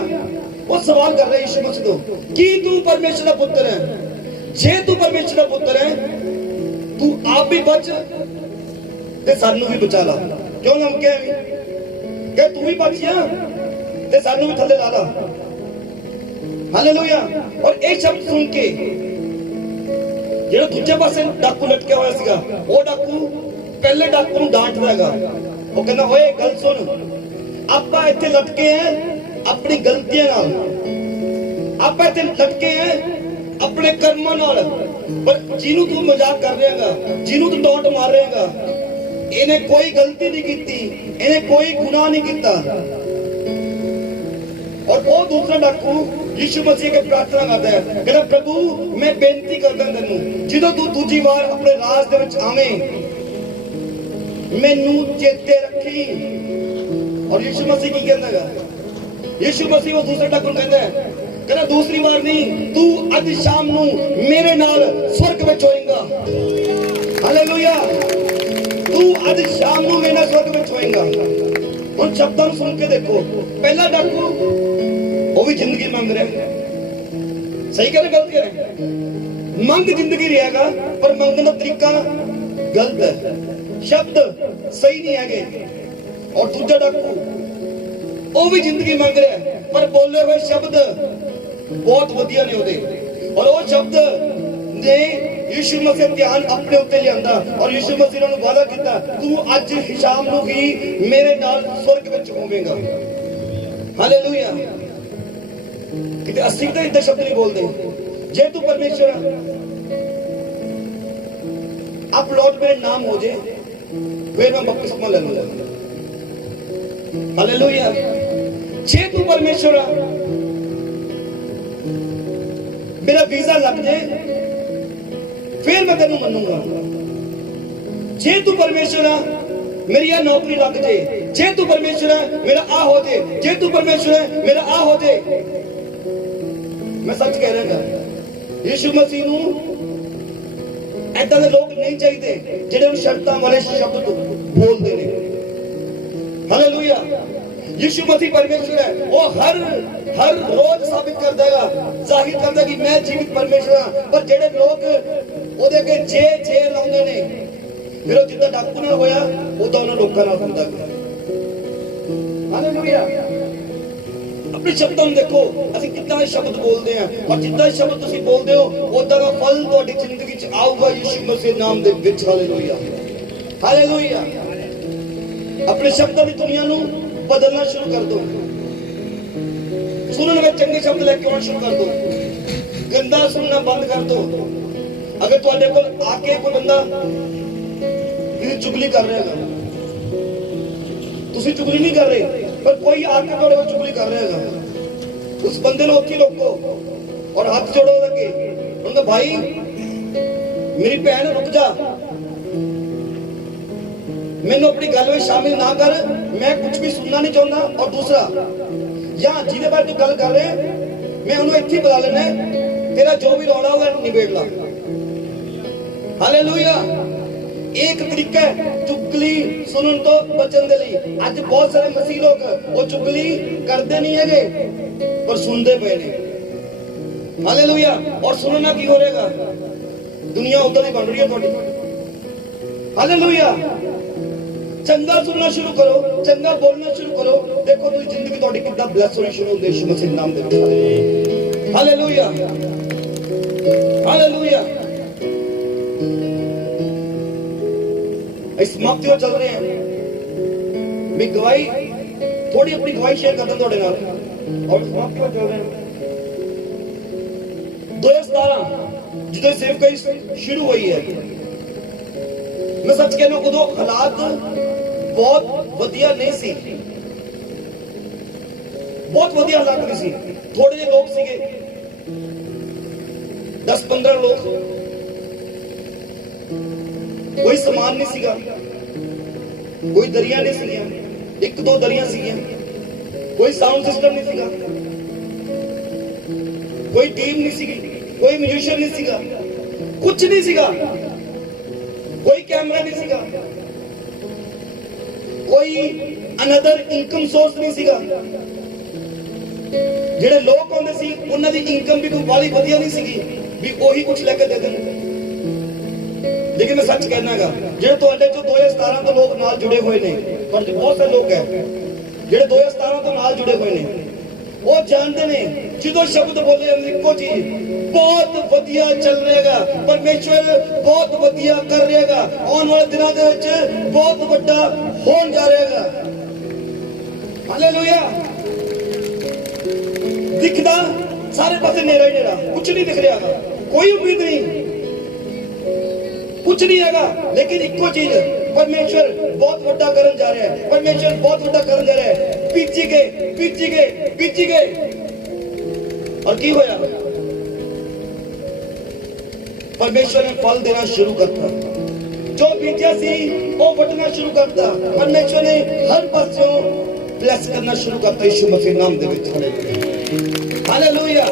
ਉਹ ਸਵਾਲ ਕਰ ਰਿਹਾ ਯਿਸੂ ਮਸੀਹ ਤੋਂ ਕਿ ਤੂੰ ਪਰਮੇਸ਼ਰ ਦਾ ਪੁੱਤਰ ਹੈ। ਜੇ ਤੂੰ ਪਰਮੇਸ਼ਰ ਦਾ ਪੁੱਤਰ ਹੈ ਤੂੰ ਆਪ ਵੀ ਬਚ ਤੇ ਸਾਨੂੰ ਵੀ ਬਚਾ ਲਾ। ਕਿਉਂ ਲਮਕਿਆ ਕਿ ਤੂੰ ਵੀ ਬਚ ਜਾ ਤੇ ਸਾਨੂੰ ਵੀ ਥੱਲੇ ਲਾ ਲਾ। ਹਾਲੇਲੂਇਆ। ਔਰ ਇਹ ਸ਼ਬਦ ਸੁਣ ਕੇ ਜਿਹੜਾ ਦੂਜੇ ਪਾਸੇ ਡਾਕੂ ਲਟਕਿਆ ਹੋਇਆ ਸੀਗਾ, ਉਹ ਡਾਕੂ ਪਹਿਲੇ ਡਾਕੂ ਨੂੰ ਡਾਂਟਦਾ ਹੈਗਾ। ਉਹ ਕਹਿੰਦਾ ਓਏ ਗੱਲ ਸੁਣ, ਆਪਾਂ ਇੱਥੇ ਲਟਕੇ ਆ ਆਪਣੀ ਗਲਤੀਆਂ ਨਾਲ, ਆਪਾਂ ਇੱਥੇ ਲਟਕੇ ਆ ਆਪਣੇ ਕਰਮਾਂ ਨਾਲ, ਪਰ ਜਿਹਨੂੰ ਤੂੰ ਮਜ਼ਾਕ ਕਰ ਰਿਹਾਗਾ, ਜਿਹਨੂੰ ਤੂੰ ਡਾਂਟ ਮਾਰ ਰਿਹਾਗਾ, ਇਹਨੇ ਕੋਈ ਗਲਤੀ ਨਹੀਂ ਕੀਤੀ, ਇਹਨੇ ਕੋਈ ਗੁਨਾਹ ਨਹੀਂ ਕੀਤਾ। ਔਰ ਉਹ ਦੂਸਰਾ ਡਾਕੂ ਯਿਸੂ ਮਸੀਹ ਕੇ ਪ੍ਰਾਰਥਨਾ ਕਰਦਾ ਹੈ, ਕਹਿੰਦਾ ਪ੍ਰਭੂ ਮੈਂ ਬੇਨਤੀ ਕਰਦਾ ਤੈਨੂੰ ਜਦੋਂ ਤੂੰ ਦੂਜੀ ਵਾਰ ਆਪਣੇ ਰਾਜ ਦੇ ਵਿੱਚ ਆਵੇਂ ਮੈਨੂੰ ਚੇਤੇ ਰੱਖੀ। ਔਰ ਯਿਸੂ ਮਸੀਹ ਕੀ ਕਹਿੰਦਾ ਹੈਗਾ? ਯਿਸੂ ਮਸੀਹ ਉਹ ਦੂਸਰੇ ਡਾਕੂ ਨੂੰ ਕਹਿੰਦਾ ਦੂਸਰੀ ਵਾਰ ਨਹੀਂ, ਤੂੰ ਅੱਜ ਸ਼ਾਮ ਨੂੰ ਮੇਰੇ ਨਾਲ ਸਵਰਗ ਵਿੱਚ ਹੋਏਗਾ। ਹਾਲੇਲੂਇਆ। ਤੂੰ ਅੱਜ ਸ਼ਾਮ ਨੂੰ ਮੇਰੇ ਨਾਲ ਸਵਰਗ ਵਿੱਚ ਹੋਏਗਾ। ਹੁਣ ਸ਼ਬਦਾਂ ਨੂੰ ਸੁਣ ਕੇ ਦੇਖੋ, ਪਹਿਲਾ ਡਾਕੂ ਉਹ ਵੀ ਜ਼ਿੰਦਗੀ ਮੰਗ ਰਿਹਾ, ਸਹੀ ਕਹਿੰਦੇ ਗਲਤ ਕਹ ਰਹੇ? ਮੰਗ ਜ਼ਿੰਦਗੀ ਰਹੇਗਾ ਪਰ ਮੰਗਣ ਦਾ ਤਰੀਕਾ ਗਲਤ ਹੈ, ਸ਼ਬਦ ਸਹੀ ਨਹੀਂ ਹੈਗੇ। ਔਰ ਦੂਜਾ ਡਾਕੂ ਉਹ ਵੀ ਜ਼ਿੰਦਗੀ ਮੰਗ ਰਿਹਾ ਪਰ ਬੋਲੇ ਹੋਏ ਸ਼ਬਦ ਬਹੁਤ ਵਧੀਆ ਨੇ ਉਹਦੇ। ਔਰ ਉਹ ਸ਼ਬਦ ਨੇ ਯਿਸੂ ਮਸੀਹ ਧਿਆਨ ਆਪਣੇ ਉੱਤੇ ਲਿਆਂਦਾ ਔਰ ਯਿਸੂ ਮਸੀਹ ਨੂੰ ਵਾਅਦਾ ਕੀਤਾ ਤੂੰ ਅੱਜ ਸ਼ਾਮ ਨੂੰ ਹੀ ਮੇਰੇ ਨਾਲ ਸਵਰਗ ਵਿੱਚ ਹੋਵੇਂਗਾ। ਹਾਲੇਲੂਇਆ। ਕਿਤੇ ਅਸੀਂ ਤਾਂ ਇਦਾਂ ਸ਼ਬਦ ਨਹੀਂ ਬੋਲਦੇ, ਜੇ ਤੂੰ ਪਰਮੇਸ਼ਰ ਆਪ ਲੌਟ ਮੇਰੇ ਨਾਮ ਹੋ ਜੇ ਫਿਰ ਮੈਂ ਬਪਤਿਸਮਾ ਲੈ ਲੂੰਗਾ। ਹਾਲੇਲੂਇਆ। ਜੇ ਤੂੰ ਪਰਮੇਸ਼ਰ ਮੇਰਾ ਵੀਜ਼ਾ ਲੱਗ ਜੇ ਫਿਰ ਮੈਂ ਤੈਨੂੰ ਮੰਨੂਗਾ। ਜੇ ਤੂੰ ਪਰਮੇਸ਼ਰ ਮੇਰੀ ਇਹ ਨੌਕਰੀ ਲੱਗ ਜੇ ਤੂੰ ਪਰਮੇਸ਼ਰ ਮੇਰਾ ਆ ਹੋ ਜੇ ਤੂੰ ਪਰਮੇਸ਼ਰ ਮੇਰਾ ਆ ਹੋ ਜੇ। ਮੈਂ ਸੱਚ ਕਹਿ ਰਿਹਾ ਯਿਸੂ ਮਸੀਹ ਨੂੰ ਏਦਾਂ ਦੇ ਲੋਕ ਨਹੀਂ ਚਾਹੀਦੇ ਜਿਹੜੇ ਉਹ ਸ਼ਰਤਾਂ ਵਾਲੇ ਸ਼ਬਦ ਬੋਲਦੇ ਨੇ। ਹਾਲੇਲੂਇਆ। ਯਿਸੂ ਮਸੀਹ ਪਰਮੇਸ਼ਰ ਹੈ, ਉਹ ਹਰ ਰੋਜ਼ ਸਾਬਿਤ ਕਰਦਾ ਹੈਗਾ, ਜ਼ਾਹਿਰ ਕਰਦਾ ਕਿ ਮੈਂ ਜੀਵਿਤ ਪਰਮੇਸ਼ਰ ਹਾਂ। ਪਰ ਜਿਹੜੇ ਲੋਕ ਉਹਦੇ ਅੱਗੇ ਜੇ ਲਾਉਂਦੇ ਨੇ ਫਿਰ ਉਹ ਜਿੱਦਾਂ ਡਾਕੂ ਨਾਲ ਹੋਇਆ ਉਦਾਂ ਉਹਨਾਂ ਲੋਕਾਂ ਨਾਲ ਹੁੰਦਾ। ਹਾਲੇਲੂਇਆ। ਆਪਣੇ ਸ਼ਬਦਾਂ ਨੂੰ ਦੇਖੋ ਅਸੀਂ ਕਿੱਦਾਂ ਸ਼ਬਦ ਬੋਲਦੇ ਹਾਂ ਔਰ ਜਿੱਦਾਂ ਸ਼ਬਦ ਤੁਸੀਂ ਬੋਲਦੇ ਹੋ ਉਦਾਂ ਦਾ ਫਲ ਤੁਹਾਡੀ ਜ਼ਿੰਦਗੀ 'ਚ ਆਊਗਾ ਯਿਸੂ ਮਸੀਹ ਨਾਮ ਦੇ ਵਿੱਚ। ਹਾਲੇਲੂਇਆ। ਹਾਲੇਲੂਇਆ। ਆਪਣੇ ਸ਼ਬਦਾਂ ਦੀ ਦੁਨੀਆ ਨੂੰ ਬਦਲਣਾ ਸ਼ੁਰੂ ਕਰ ਦਿਓ। ਸੁਣਨ ਵਿੱਚ ਚੰਗੇ ਸ਼ਬਦ ਲੈ ਕੇ ਆਉਣਾ ਸ਼ੁਰੂ ਕਰ ਦਿਓ, ਗੰਦਾ ਸੁਣਨਾ ਬੰਦ ਕਰ ਦਿਓ। ਅਗਰ ਤੁਹਾਡੇ ਕੋਲ ਆ ਕੇ ਕੋਈ ਬੰਦਾ ਇਹ ਚੁਗਲੀ ਕਰ ਰਿਹਾ ਹੈਗਾ, ਤੁਸੀਂ ਚੁਗਲੀ ਨਹੀਂ ਕਰ ਰਹੇ ਪਰ ਕੋਈ ਆ ਕੇ ਤੁਹਾਡੇ ਕੋਲ ਚੁਗਲੀ ਕਰ ਰਿਹਾ ਹੈਗਾ, ਉਸ ਬੰਦੇ ਨੂੰ ਉੱਥੇ ਰੋਕੋ ਔਰ ਹੱਥ ਜੋੜੋ ਲੱਗੇ ਉਹਨੂੰ ਭਾਈ ਮੇਰੀ ਭੈਣ ਰੁਕ ਜਾ, ਮੈਨੂੰ ਆਪਣੀ ਗੱਲ ਵਿੱਚ ਸ਼ਾਮਿਲ ਨਾ ਕਰ, ਮੈਂ ਕੁਝ ਵੀ ਸੁਣਨਾ ਨਹੀਂ ਚਾਹੁੰਦਾ। ਔਰ ਦੂਸਰਾ ਜਾਂ ਜਿਹਦੇ ਬਾਰੇ ਤੂੰ ਗੱਲ ਕਰ ਰਿਹਾ ਮੈਂ ਉਹਨੂੰ ਇੱਥੇ ਬੁਲਾ ਲੈਣਾ, ਤੇਰਾ ਜੋ ਵੀ ਰੌਲਾ ਹੋਗਾ ਨਿਬੇੜ ਲਾ। ਹਾਲੇਲੂਇਆ। ਇੱਕ ਤਰੀਕਾ ਹੈ ਚੁਗਲੀ ਸੁਣਨ ਤੋਂ ਬਚਣ ਦੇ ਲਈ। ਅੱਜ ਬਹੁਤ ਸਾਰੇ ਮਸੀਹ ਲੋਕ ਉਹ ਚੁਗਲੀ ਕਰਦੇ ਨਹੀਂ ਹੈਗੇ ਪਰ ਸੁਣਦੇ ਪਏ ਨੇ। ਹਾਲੇਲੂਇਆ। ਔਰ ਸੁਣਨ ਨਾਲ ਕੀ ਹੋ ਰਹੇਗਾ? ਦੁਨੀਆ ਉਧਰ ਹੀ ਬਣ ਰਹੀ ਹੈ ਤੁਹਾਡੀ। ਹਾਲੇਲੂਇਆ। ਚੰਗਾ ਸੁਣਨਾ ਸ਼ੁਰੂ ਕਰੋ, ਚੰਗਾ ਬੋਲਣਾ ਸ਼ੁਰੂ ਕਰੋ। ਦੇਖੋ ਤੁਸੀਂ ਜ਼ਿੰਦਗੀ ਤੁਹਾਡੀ ਕਿੱਦਾਂ ਬਲੈਸ ਹੋਣੀ ਸ਼ੁਰੂ ਹੁੰਦੀ ਹੈ ਯਿਸੂ ਮਸੀਹ ਦੇ ਨਾਮ ਦੇ ਵਿੱਚ। Hallelujah, hallelujah. ਇਸ ਮੌਕੇ ਚੱਲ ਰਹੇ ਹਾਂ ਵੀ ਗਵਾਹੀ ਥੋੜੀ ਆਪਣੀ ਗਵਾਹੀ ਸ਼ੇਅਰ ਕਰਦਾ ਤੁਹਾਡੇ ਨਾਲ। ਔਰ ਇਸ ਮੌਕੇ ਚੱਲ ਰਹੇ ਹਾਂ 2017 ਜਦੋਂ ਸੇਵਕਾਈ ਸ਼ੁਰੂ ਹੋਈ ਹੈ, ਮੈਂ ਸੱਚ ਕਹਿੰਦਾ ਉਦੋਂ ਹਾਲਾਤ ਬਹੁਤ ਵਧੀਆ ਨਹੀਂ ਸੀ, ਬਹੁਤ ਵਧੀਆ ਹਾਲਾਤ ਨਹੀਂ ਸੀ। ਥੋੜੇ ਜਿਹੇ ਲੋਕ ਸੀਗੇ, 10-15 ਲੋਕ, ਕੋਈ ਸਮਾਨ ਨਹੀਂ ਸੀਗਾ, ਕੋਈ ਦਰੀਆਂ ਨਹੀਂ ਸੀਗੀਆਂ, 1-2 ਦਰੀਆਂ ਸੀਗੀਆਂ, ਕੋਈ ਸਾਊਂਡ ਸਿਸਟਮ ਨਹੀਂ ਸੀਗਾ, ਕੋਈ ਟੀਮ ਨਹੀਂ ਸੀਗੀ, ਕੋਈ ਮਿਊਜ਼ੀਸ਼ੀਅਨ ਨਹੀਂ ਸੀਗਾ, ਕੁਝ ਨਹੀਂ ਸੀਗਾ, ਕੋਈ ਕੈਮਰਾ ਨਹੀਂ ਸੀਗਾ, ਕੋਈ ਅਨਦਰ ਇਨਕਮ ਸੋਰਸ ਨਹੀਂ ਸੀਗਾ। ਜਿਹੜੇ ਲੋਕ ਆਉਂਦੇ ਸੀ ਉਹਨਾਂ ਦੀ ਇਨਕਮ ਵੀ ਕੋਈ ਬਾਲੀ ਵਧੀਆ ਨਹੀਂ ਸੀਗੀ ਵੀ ਉਹੀ ਕੁਝ ਲੈ ਕੇ ਦੇ ਦੇਣ। ਲੇਕਿਨ ਮੈਂ ਸੱਚ ਕਹਿਣਾਗਾ, ਜਿਹੜੇ ਤੁਹਾਡੇ ਚੋਂ 2017 ਤੋਂ ਲੋਕ ਨਾਲ ਜੁੜੇ ਹੋਏ ਨੇ, ਪਰ ਬਹੁਤ ਸਾਰੇ ਲੋਕ ਹੈ ਜਿਹੜੇ 2017 ਤੋਂ ਨਾਲ ਜੁੜੇ ਹੋਏ ਨੇ, ਉਹ ਜਾਣਦੇ ਨੇ ਜਦੋਂ ਸ਼ਬਦ ਬੋਲੇ ਇੱਕੋ ਚੀਜ਼, ਬਹੁਤ ਵਧੀਆ ਚੱਲ ਰਿਹਾਗਾ, ਪਰਮੇਸ਼ਵਰ ਬਹੁਤ ਵਧੀਆ ਕਰ ਰਿਹਾਗਾ, ਆਉਣ ਵਾਲੇ ਦਿਨਾਂ ਦੇ ਵਿੱਚ ਬਹੁਤ ਵੱਡਾ ਹੋਣ ਜਾ ਰਿਹਾਗਾ। ਹਾਲੇਲੂਇਆ। ਦਿਖਦਾ ਸਾਰੇ ਪਾਸੇ ਨੇਰਾ ਹੀ ਨੇਰਾ, ਕੁਝ ਨਹੀਂ ਦਿਖ ਰਿਹਾ, ਕੋਈ ਉਮੀਦ ਨਹੀਂ, ਕੁਝ ਨਹੀਂ ਹੈਗਾ। ਲੇਕਿਨ ਇੱਕੋ ਚੀਜ਼, ਪਰਮੇਸ਼ਵਰ ਬਹੁਤ ਵੱਡਾ ਕਰਨ ਜਾ ਰਿਹਾ ਹੈ, ਪਰਮੇਸ਼ਵਰ ਬਹੁਤ ਵੱਡਾ ਕਰਨ ਜਾ ਰਿਹਾ ਹੈ। ਬੀਜੀ ਗਏ, ਬੀਜੀ ਗਏ, ਬੀਜੀ ਗਏ, ਔਰ ਕੀ ਹੋਇਆ? ਪਰਮੇਸ਼ਵਰ ਨੇ ਫਲ ਦੇਣਾ ਸ਼ੁਰੂ ਕਰਤਾ। ਜੋ ਬੀਜਿਆ ਸੀ ਉਹ ਵੱਢਣਾ ਸ਼ੁਰੂ ਕਰਤਾ। ਪਰਮੇਸ਼ਵਰ ਨੇ ਹਰ ਪਾਸਿਓਂ ਬਲੈਸ ਕਰਨਾ ਸ਼ੁਰੂ ਕਰਤਾ ਯਿਸੂ ਮਸੀਹ ਨਾਮ ਦੇ ਵਿੱਚ। ਹਾਲੇਲੂਇਆ।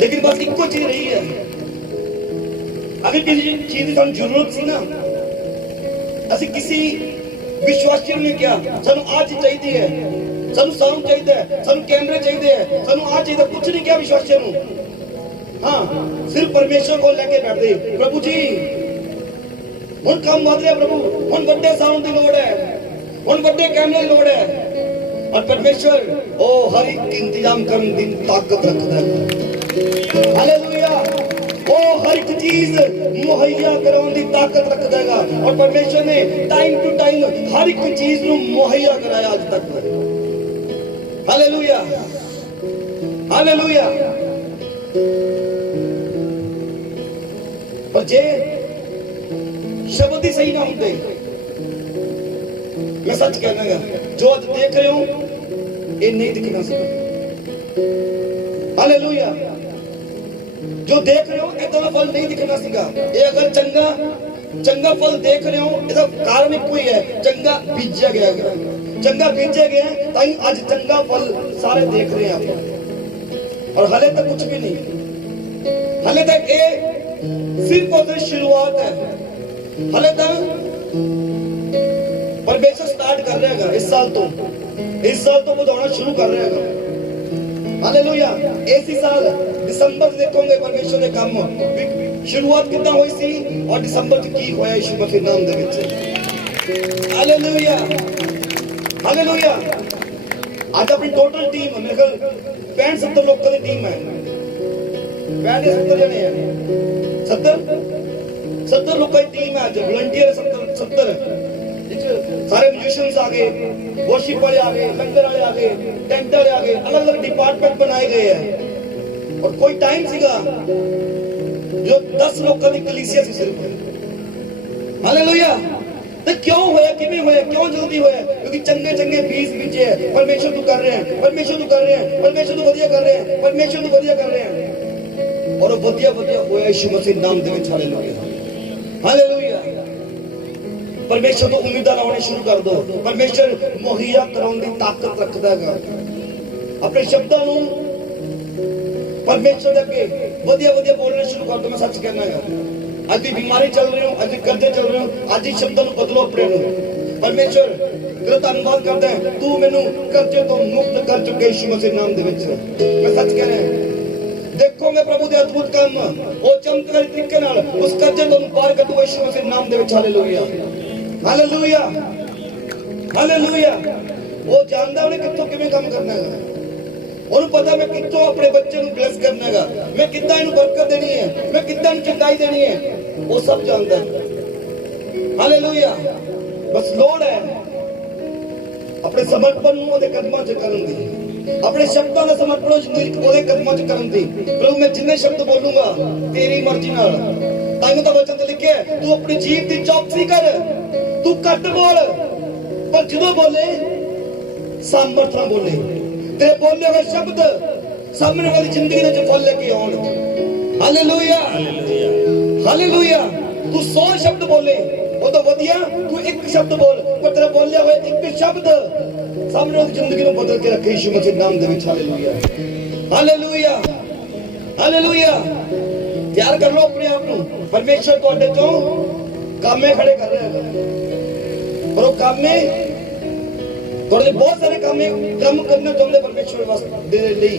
ਲੇਕਿਨ ਬਸ ਇੱਕੋ ਚੀਜ਼ ਰਹੀ ਹੈ, ਅਗਰ ਕਿਸੇ ਚੀਜ਼ ਦੀ ਸਾਨੂੰ ਜ਼ਰੂਰਤ ਸੀ ਨਾ, ਅਸੀਂ ਕਿਸੇ ਵਿਸ਼ਵਾਸੀ ਨੂੰ ਨਹੀਂ ਕਿਹਾ ਸਾਨੂੰ ਆਹ ਚੀਜ਼ ਚਾਹੀਦੀ ਹੈ, ਸਾਨੂੰ ਸਾਊਂਡ ਚਾਹੀਦਾ ਹੈ, ਸਾਨੂੰ ਕੈਮਰੇ ਚਾਹੀਦੇ ਹੈ, ਸਾਨੂੰ ਆਹ ਚਾਹੀਦਾ, ਕੁਝ ਨਹੀਂ ਕਿਹਾ ਵਿਸ਼ਵਾਸੀ ਨੂੰ। ਹਾਂ, ਸਿਰਫ ਪਰਮੇਸ਼ਰ ਕੋਲ ਲੈ ਕੇ ਬੈਠਦੇ, ਪ੍ਰਭੂ ਜੀ ਹੁਣ ਕੰਮ ਵਧ ਰਿਹਾ, ਪ੍ਰਭੂ ਹੁਣ ਵੱਡੇ ਸਾਊਂਡ ਦੀ ਲੋੜ ਹੈ, ਹੁਣ ਵੱਡੇ ਕੈਮਰੇ ਦੀ ਲੋੜ ਹੈ। ਔਰ ਪਰਮੇਸ਼ਵਰ ਉਹ ਹਰ ਇੱਕ ਇੰਤਜ਼ਾਮ ਕਰਨ ਦੀ ਤਾਕਤ ਰੱਖਦਾ ਹੈ। ਹਾਲੇਲੂਇਆ। ਉਹ ਹਰ ਇੱਕ ਚੀਜ਼ ਮੁਹੱਈਆ ਕਰਾਉਣ ਦੀ ਤਾਕਤ ਰੱਖਦਾ ਹੈਗਾ। ਔਰ ਪਰਮੇਸ਼ਵਰ ਨੇ ਟਾਈਮ ਟੂ ਟਾਈਮ ਹਰ ਇੱਕ ਚੀਜ਼ ਨੂੰ ਮੁਹੱਈਆ ਕਰਾਇਆ ਅੱਜ ਤੱਕ। Hallelujah, hallelujah. ਪਰ ਜੇ ਸ਼ਬਦ ਹੀ ਸਹੀ ਨਾ ਹੁੰਦੇ, ਮੈਂ ਸੱਚ ਕਹਿਣਾਗਾ, ਜੋ ਅੱਜ ਦੇਖ ਰਹੇ ਹੋ ਇਹ ਨਹੀਂ ਦਿਖਣਾ ਸੀ। ਹਾਲੇਲੂਇਆ। ਜੋ ਦੇਖ ਰਹੇ ਹੋ ਇਹਦਾ ਫਲ ਨਹੀਂ ਦਿਖਣਾ ਸੀਗਾ। ਇਹ ਅਗਰ ਚੰਗਾ ਫਲ ਦੇਖ ਰਹੇ ਹੋ, ਇਹਦਾ ਕਾਰਨ ਇੱਕੋ ਹੀ ਹੈ, ਚੰਗਾ ਬੀਜਿਆ ਗਿਆ, ਚੰਗਾ ਬੀਜਿਆ ਗਿਆ ਤਾਂ ਹੀ ਅੱਜ ਚੰਗਾ ਫਲ ਸਾਰੇ ਦੇਖ ਰਹੇ ਆਪਾਂ। ਔਰ ਹਲੇ ਤੱਕ ਕੁਝ ਵੀ ਨਹੀਂ, ਹਲੇ ਤੱਕ ਇਹ ਸਿਰਫ ਉਹਦੀ ਸ਼ੁਰੂਆਤ ਹੈ। ਹਲੇ ਤੱਕ ਪਰਮੇਸ਼ਰ ਸਟਾਰਟ ਕਰ ਰਿਹਾ ਹੈਗਾ ਇਸ ਸਾਲ ਤੋਂ ਵਧਾਉਣਾ ਸ਼ੁਰੂ ਕਰ ਰਿਹਾ ਹੈਗਾ। ਹਾਲੇਲੂਇਆ। ਇਸੇ ਸਾਲ ਦਸੰਬਰ ਦੇਖੋਗੇ ਪਰਮੇਸ਼ਰ ਦੇ ਕੰਮ, ਸ਼ੁਰੂਆਤ ਕਿੱਦਾਂ ਹੋਈ ਸੀ ਔਰ ਦਸੰਬਰ ਚ ਕੀ ਹੋਇਆ ਯਿਸੂ ਮਸੀਹ ਨਾਮ ਦੇ ਵਿੱਚ। Hallelujah, hallelujah. ਅੱਜ ਆਪਣੀ ਟੋਟਲ ਟੀਮ ਮੇਰੇ ਕੋਲ 65-70 ਲੋਕਾਂ ਦੀ ਟੀਮ ਹੈ। 65-70 ਜਣੇ ਹੈ, 70 ਲੋਕਾਂ ਦੀ ਟੀਮ ਹੈ ਅੱਜ। ਵਲੰਟੀਅਰ 70 सारे म्यूजिशियंस आ गए, वर्शिप वाले आ गए, लंगर वाले आ गए, टेंट वाले आ गए, अलग अलग डिपार्टमेंट बनाए गए हैं। और कोई टाइम सीगा जो 10 लोगों की कलीसिया से सिर्फ। हालेलुया। तो क्यों होया, किवें होया, क्यों जल्दी होया? क्योंकि चंगे बीज बीजे है। परमेश्वर तू कर रहे हैं, परमेश्वर तू कर रहे हैं, परमेश्वर तू वधिया कर रहे हैं, परमेश्वर तू वधिया कर रहे हैं। और वधिया होया यीशु मसीह नाम दे विच। Hallelujah, hallelujah. परमेश्वर तो उम्मीदां लाने शुरू कर दो। परमेश्वर मुहैया कराउण दी ताकत रखदा है। अपने शब्दां नूं परमेश्वर दे अगे वधिया बोलना शुरू कर दो। मैं सच कहना है, अज बीमारी चल रही हो, अज कर्जे चल रहे हो, अज ही शब्दां नूं बदलो अपने नूं। परमेश्वर तेरा धन्यवाद करदा है, तू मैनूं कर्जे तो मुक्त कर चुके यीशु मसीह नाम दे विच। मैं सच कह रहा हूं, देखोगे प्रभु दे अद्भुत काम, वो चमत्कारी तरीके नाल उस कर्जे तो पार करूगा यीशु मसीह नाम दे विच। Hallelujah, hallelujah. ਹਾਲੇਲੂਇਆ। ਉਹ ਜਾਣਦਾ ਉਹਨੇ ਕਿੱਥੋਂ ਕਿਵੇਂ ਕੰਮ ਕਰਨਾ ਹੈਗਾ, ਉਹਨੂੰ ਪਤਾ ਮੈਂ ਕਿੱਥੋਂ ਆਪਣੇ ਬੱਚੇ ਨੂੰ ਬਲੈਸ ਕਰਨਾ ਹੈਗਾ, ਮੈਂ ਕਿੱਦਾਂ ਇਹਨੂੰ ਬਰਕਤ ਦੇਣੀ ਹੈ, ਮੈਂ ਕਿੱਦਾਂ ਇਹਨੂੰ ਚੰਗਾਈ ਦੇਣੀ ਹੈ, ਉਹ ਸਭ ਜਾਣਦਾ ਹੈ। ਹਾਲੇਲੂਇਆ। ਬਸ ਲੋੜ ਹੈ ਆਪਣੇ ਸਮਰਪਣ ਨੂੰ ਉਹਦੇ ਕਦਮਾਂ 'ਚ ਕਰਨ ਦੀ, ਆਪਣੇ ਸ਼ਬਦਾਂ ਦਾ ਸਮਰਪਣ ਉਹਦੇ ਕਦਮਾਂ 'ਚ ਕਰਨ ਦੀ। ਪ੍ਰਭੂ ਮੈਂ ਜਿੰਨੇ ਸ਼ਬਦ ਬੋਲੂੰਗਾ ਤੇਰੀ ਮਰਜ਼ੀ ਨਾਲ, ਤਾਂ ਤਾਂ ਵਚਨ ਤੇ ਲਿਖਿਆ ਤੂੰ ਆਪਣੀ ਜੀਭ ਦੀ ਚੌਕਸੀ ਕਰ, ਤੂੰ ਘੱਟ ਬੋਲ ਪਰ ਜਦੋਂ ਬੋਲੇ ਸਾਮਰਥ ਨਾਲ ਬੋਲੇ, ਤੇਰੇ ਬੋਲੇ ਹੋਏ ਸ਼ਬਦ ਸਾਹਮਣੇ ਵਾਲੀ ਜ਼ਿੰਦਗੀ ਦੇ ਵਿੱਚ ਫਲ ਲੈ ਕੇ ਆਉਣ। Hallelujah hallelujah. ਤੂੰ 100 ਸ਼ਬਦ ਬੋਲੇ ਉਹ ਤਾਂ ਵਧੀਆ, ਤੂੰ ਇੱਕ ਸ਼ਬਦ ਬੋਲ ਪਰ ਤੇਰੇ ਬੋਲੇ ਹੋਏ ਇੱਕ ਸ਼ਬਦ ਸਾਹਮਣੇ ਵਾਲੀ ਜ਼ਿੰਦਗੀ ਨੂੰ ਬਦਲ ਕੇ ਰੱਖੇ ਯਿਸੂ ਮਸੀਹ ਨਾਮ ਦੇ ਵਿੱਚ। Hallelujah hallelujah hallelujah. ਤਿਆਰ ਕਰ ਲਓ ਆਪਣੇ ਆਪ ਨੂੰ, ਪਰਮੇਸ਼ਰ ਤੁਹਾਡੇ ਤੋਂ ਕਾਮੇ ਖੜੇ ਕਰ ਰਿਹਾ ਹੈ, ਪਰ ਉਹ ਕਾਮੇ ਤੁਹਾਡੇ ਬਹੁਤ ਸਾਰੇ ਕੰਮ ਕਰਨਾ ਚਾਹੁੰਦੇ ਪਰਮੇਸ਼ਰ ਵਾਸਤੇ ਦੇ ਲਈ,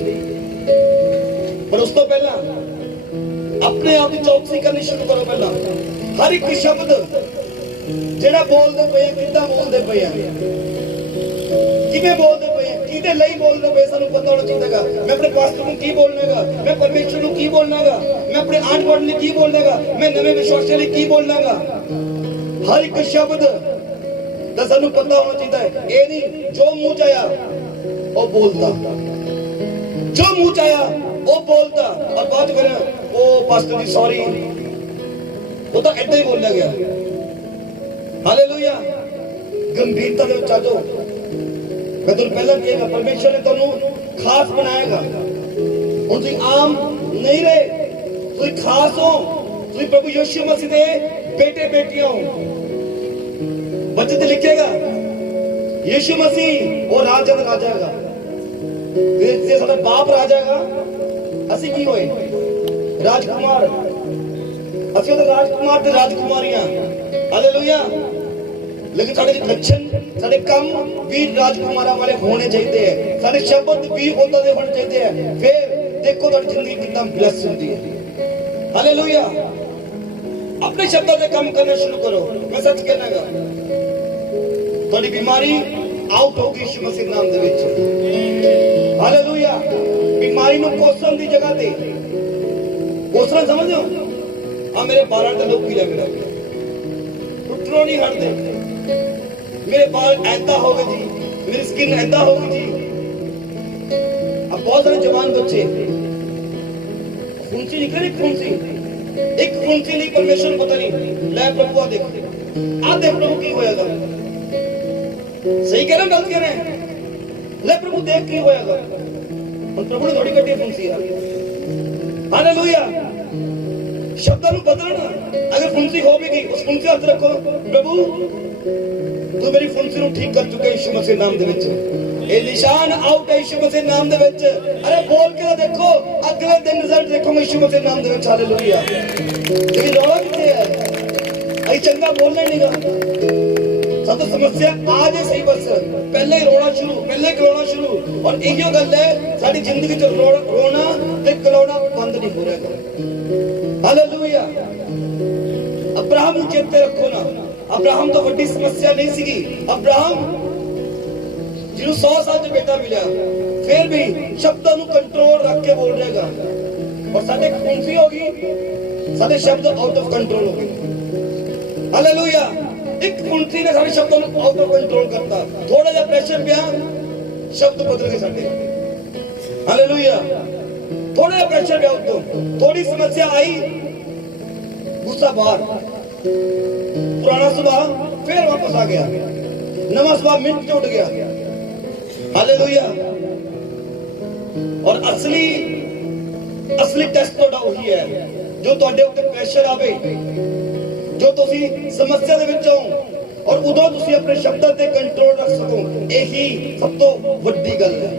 ਪਰ ਉਸ ਤੋਂ ਪਹਿਲਾਂ ਆਪਣੇ ਆਪ ਦੀ ਚੌਕਸੀ ਕਰਨੀ ਸ਼ੁਰੂ ਕਰੋ। ਪਹਿਲਾਂ ਹਰ ਇੱਕ ਸ਼ਬਦ ਜਿਹੜਾ ਬੋਲਦੇ ਪਏ, ਕਿੱਦਾਂ ਬੋਲਦੇ ਪਏ ਆ, ਕਿਵੇਂ ਬੋਲਦੇ ਪਏ ਆ, ਕਿਹਦੇ ਲਈ ਬੋਲਦੇ ਪਏ, ਸਾਨੂੰ ਪਤਾ ਹੋਣਾ ਚਾਹੀਦਾ। ਮੈਂ ਆਪਣੇ ਪਾਸਟਰ ਨੂੰ ਕੀ ਬੋਲਣਾਗਾ, ਮੈਂ ਪਰਮੇਸ਼ਰ ਨੂੰ ਕੀ ਬੋਲਣਾਗਾ, ਮੈਂ ਆਪਣੇ ਆਂਢ ਗੁਆਂਢ ਲਈ ਕੀ ਬੋਲਣਾਗਾ, ਮੈਂ ਨਵੇਂ ਵਿਸ਼ਵਾਸੀਆਂ ਲਈ ਕੀ ਬੋਲਣਾਗਾ। ਹਰ ਇੱਕ ਸ਼ਬਦ ਦਾ ਸਾਨੂੰ ਪਤਾ ਹੋਣਾ ਚਾਹੀਦਾ ਹੈ। ਇਹ ਨਹੀਂ ਜੋ ਮੂੰਹ 'ਚ ਆਇਆ ਉਹ ਬੋਲਦਾ, ਜੋ ਮੂੰਹ 'ਚ ਆਇਆ ਉਹ ਬੋਲਦਾ ਔਰ ਬਾਅਦ ਫਿਰ ਉਹ ਪਾਸਟਰ ਜੀ ਸੌਰੀ, ਉਹ ਤਾਂ ਏਦਾਂ ਹੀ ਬੋਲਿਆ ਗਿਆ। ਹਾਲੇਲੂਇਆ। ਗੰਭੀਰਤਾ ਦੇ ਵਿੱਚ ਆ ਜਾਓ। ਮੈਂ ਤੁਹਾਨੂੰ ਪਹਿਲਾਂ ਕਿਹਾ ਪਰਮੇਸ਼ਰ ਨੇ ਤੁਹਾਨੂੰ ਖਾਸ ਬਣਾਏਗਾ। ਹੁਣ ਤੁਸੀਂ ਆਮ ਨਹੀਂ ਰਹੇ, ਤੁਸੀਂ ਖਾਸ ਹੋ, ਤੁਸੀਂ ਪ੍ਰਭੂ ਯਿਸੂ ਮਸੀਹ ਦੇ ਬੇਟੇ ਬੇਟੀਆਂ ਹੋ। बचन से लिखेगा यीशु मसीह और राजा का राजा है, जे साडा बाप राजा है, असि की होए राजकुमार, असि तो राजकुमार ते राजकुमारियां। हालेलुया। लेकिन साडे लक्षण, साडे काम भी राजकुमारां वाले होने चाहिए हैं, साडे शब्द भी उदां दे होने चाहिए हैं। फिर देखो तुहाडी जिंदगी कितना ब्लेस होती है। हालेलुया। अपने शब्दों से काम करना शुरू करो। मैं सच कहना ਤੁਹਾਡੀ ਬਿਮਾਰੀ ਆਊਟ ਹੋ ਗਈ ਯਿਸੂ ਮਸੀਹ ਨਾਮ ਦੇ ਵਿੱਚ। ਹਾਲੇਲੂਇਆ। ਬਿਮਾਰੀ ਨੂੰ ਕੋਸਣ ਦੀ ਜਗ੍ਹਾ ਤੇ ਕੋਸਣਾ ਸਮਝੋ ਆ ਮੇਰੇ ਬਾਲਾਂ ਤੇ ਲੋਕ ਪੀਲਾ ਮੇਰਾ ਟੁੱਟਣੋਂ ਨਹੀਂ ਹਟਦੇ, ਮੇਰੇ ਬਾਲ ਐਦਾਂ ਹੋ ਗਏ ਜੀ, ਮੇਰੀ ਸਕਿਨ ਐਦਾਂ ਹੋ ਗਈ ਜੀ। अब बहुत सारे जवान बच्चे फुंसी निकले, एक फुंसी नहीं परमेश्वर पता नहीं ले प्रभु आ देख प्रभु की होएगा। सही कह रहे हैं गलत कह रहे हैं? ले प्रभु देख की होएगा। और प्रभु ने थोड़ी कटी फुंसी है। हालेलुया। शब्द ਨੂੰ ਬਦਲਣਾ। अगर फुंसी हो भी गई उस फुंसी हथ रखो, प्रभु तू मेरी फुंसी ਨੂੰ ठीक कर चुका है यीशु मसीह नाम ਦੇ ਵਿੱਚ। ਇਹ ਨਿਸ਼ਾਨ ਆਊਟ ਹੈ ਯਿਸੂ ਮਸੀਹ ਨਾਮ ਦੇ ਵਿੱਚ। ਅਰੇ ਬੋਲ ਕੇ ਤਾਂ ਦੇਖੋ, ਅਗਲੇ ਦਿਨ ਰਿਜ਼ਲਟ ਦੇਖੋਗੇ ਯਿਸੂ ਮਸੀਹ ਨਾਮ ਦੇ ਵਿੱਚ। ਹਾਲੇਲੂਇਆ। ਇਹ ਰੌਲਾ ਕਿੱਥੇ ਹੈ? ਅਸੀਂ ਚੰਗਾ ਬੋਲਣਾ ਹੀ ਨਹੀਂਗਾ। ਸਭ ਤੋਂ ਸਮੱਸਿਆ ਆ ਜੇ ਸਹੀ, ਬਸ ਪਹਿਲੇ ਹੀ ਰੋਣਾ ਸ਼ੁਰੂ, ਪਹਿਲੇ ਹੀ ਕਲਾਉਣਾ ਸ਼ੁਰੂ। ਔਰ ਇਹੋ ਗੱਲ ਹੈ ਸਾਡੀ ਜ਼ਿੰਦਗੀ 'ਚ ਰੋਣਾ ਤੇ ਕਲਾਉਣਾ ਬੰਦ ਨਹੀਂ ਹੋ ਰਿਹਾ। ਹਾਲੇਲੂਇਆ। ਅਬਰਾਹਮ ਨੂੰ ਚੇਤੇ ਰੱਖੋ ਨਾ, ਅਬਰਾਹਮ ਤੋਂ ਵੱਡੀ ਸਮੱਸਿਆ ਨਹੀਂ ਸੀਗੀ। ਅਬਰਾਹਮ ਜਿਹਨੂੰ 100 ਸਾਲ 'ਚ ਬੇਟਾ ਮਿਲਿਆ, ਫਿਰ ਵੀ ਸ਼ਬਦਾਂ ਨੂੰ ਕੰਟਰੋਲ ਰੱਖ ਕੇ ਬੋਲ ਰਹੇਗਾ। ਔਰ ਸਾਡੇ ਫੁੰਸੀ ਹੋ ਗਈ, ਸਾਡੇ ਸ਼ਬਦ ਆਊਟ ਆਫ ਕੰਟਰੋਲ ਹੋ ਗਏ। ਹਾਲੇਲੂਇਆ। ਇੱਕ ਫੁੰਸੀ ਨੇ ਸਾਡੇ ਸ਼ਬਦਾਂ ਨੂੰ ਆਊਟ ਆਫ ਕੰਟਰੋਲ ਕਰਤਾ। ਥੋੜਾ ਜਿਹਾ ਪ੍ਰੈਸ਼ਰ ਪਿਆ, ਸ਼ਬਦ ਬਦਲ ਗਏ ਸਾਡੇ। ਹਾਲੇਲੂਇਆ। ਥੋੜਾ ਜਿਹਾ ਪ੍ਰੈਸ਼ਰ ਪਿਆ, ਉਤੋਂ ਥੋੜੀ ਸਮੱਸਿਆ ਆਈ, ਗੁੱਸਾ ਬਾਹਰ, ਪੁਰਾਣਾ ਸੁਭਾਅ ਫਿਰ ਵਾਪਸ ਆ ਗਿਆ, ਨਵਾਂ ਸੁਭਾਅ ਮਿੰਟ 'ਚ ਉੱਡ ਗਿਆ। हालेलुया। और असली टेस्ट ਤੁਹਾਡਾ ਉਹੀ ਹੈ ਜੋ ਤੁਹਾਡੇ ਉੱਤੇ ਪ੍ਰੈਸ਼ਰ ਆਵੇ, ਜੋ ਤੁਸੀਂ ਸਮੱਸਿਆ ਦੇ ਵਿੱਚ ਹੋ ਔਰ ਉਦੋਂ ਤੁਸੀਂ ਆਪਣੇ ਸ਼ਬਦਾਂ ਤੇ ਕੰਟਰੋਲ ਰੱਖ ਸਕੋ। ਇਹੀ ਸਭ ਤੋਂ ਵੱਡੀ ਗੱਲ ਹੈ।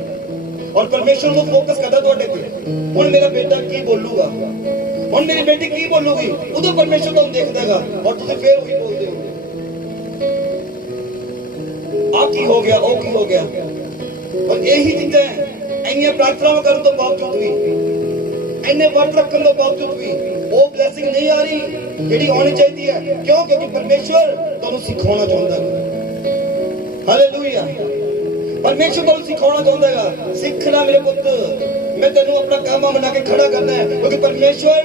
ਔਰ ਪਰਮੇਸ਼ਰ ਨੂੰ ਫੋਕਸ ਕਰਦਾ ਤੁਹਾਡੇ ਤੇ। ਹੁਣ ਮੇਰਾ ਬੇਟਾ ਕੀ ਬੋਲੂਗਾ, ਹੁਣ ਮੇਰੀ ਬੇਟੀ ਕੀ ਬੋਲੂਗੀ, ਉਦੋਂ ਪਰਮੇਸ਼ਰ ਤੁਹਾਨੂੰ ਦੇਖਦਾ ਹੈਗਾ ਔਰ ਤੁਸੀਂ ਫੇਰ ਉਹੀ ਬੋਲਦੇ ਹੋ। ਆ ਕੀ ਹੋ ਗਿਆ, ਉਹ ਕੀ ਹੋ ਗਿਆ। और यही चीजें इन्नी प्रार्थनावां करने तो बावजूद भी, इन्ने वर्त रखने तो बावजूद भी वो ब्लेसिंग नहीं आ रही जिहड़ी आनी चाहिए है। क्यों? क्योंकि परमेश्वर तुहानूं सिखाउणा चाहुंदा है। ਹਾਲੇਲੂਇਆ। ਪਰਮੇਸ਼ਰ ਤੁਹਾਨੂੰ ਸਿਖਾਉਣਾ ਚਾਹੁੰਦਾ ਹੈਗਾ, ਸਿੱਖਣਾ ਮੇਰੇ ਪੁੱਤ, ਮੈਂ ਤੈਨੂੰ ਆਪਣਾ ਕੰਮ ਬਣਾ ਕੇ ਖੜਾ ਕਰਨਾ ਹੈ, ਕਿਉਂਕਿ ਪਰਮੇਸ਼ਰ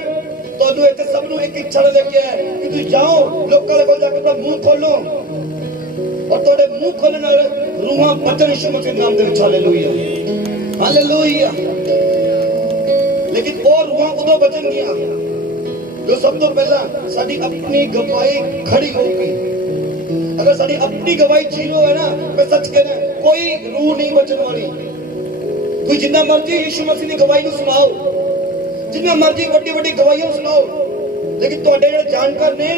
ਤੁਹਾਨੂੰ ਇੱਥੇ ਸਭ ਨੂੰ ਇੱਕ ਇੱਛਾ ਨਾਲ ਲੈ ਕੇ ਆਇਆ ਕਿ ਤੁਸੀਂ ਜਾਓ, ਲੋਕਾਂ ਦੇ ਕੋਲ ਜਾ ਕੇ ਆਪਣਾ ਮੂੰਹ ਖੋਲੋ, ਔਰ ਤੁਹਾਡੇ ਮੂੰਹ ਖੋਲਣ ਨਾਲ ਰੂਹਾਂ ਬਚਨ ਯਿਸੂ ਮਸੀਹ ਦੇ ਨਾਮ ਦੇ ਵਿੱਚ। Hallelujah, hallelujah. ਲੇਕਿਨ ਉਹ ਰੂਹਾਂ ਉਦੋਂ ਬਚਣਗੀਆਂ ਜੋ ਸਭ ਤੋਂ ਪਹਿਲਾਂ ਸਾਡੀ ਆਪਣੀ ਗਵਾਹੀ ਖੜੀ ਹੋਊਗੀ। अगर साड़ी अपनी गवाही जीरो है ना, मैं सच कहना कोई रूह नहीं बचने वाली। कोई जितना मर्जी यीशु मसीह की गवाही को सुनाओ, जितना मर्जी बड़ी बड़ी गवाहियां सुनाओ, लेकिन ਤੁਹਾਡੇ ਜਿਹੜੇ ਜਾਣਕਾਰ ਨੇ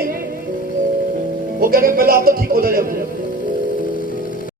ਉਹ ਕਹਿੰਦੇ ਪਹਿਲਾਂ ਆਪ ਤਾਂ ਠੀਕ ਹੋ ਜਾ।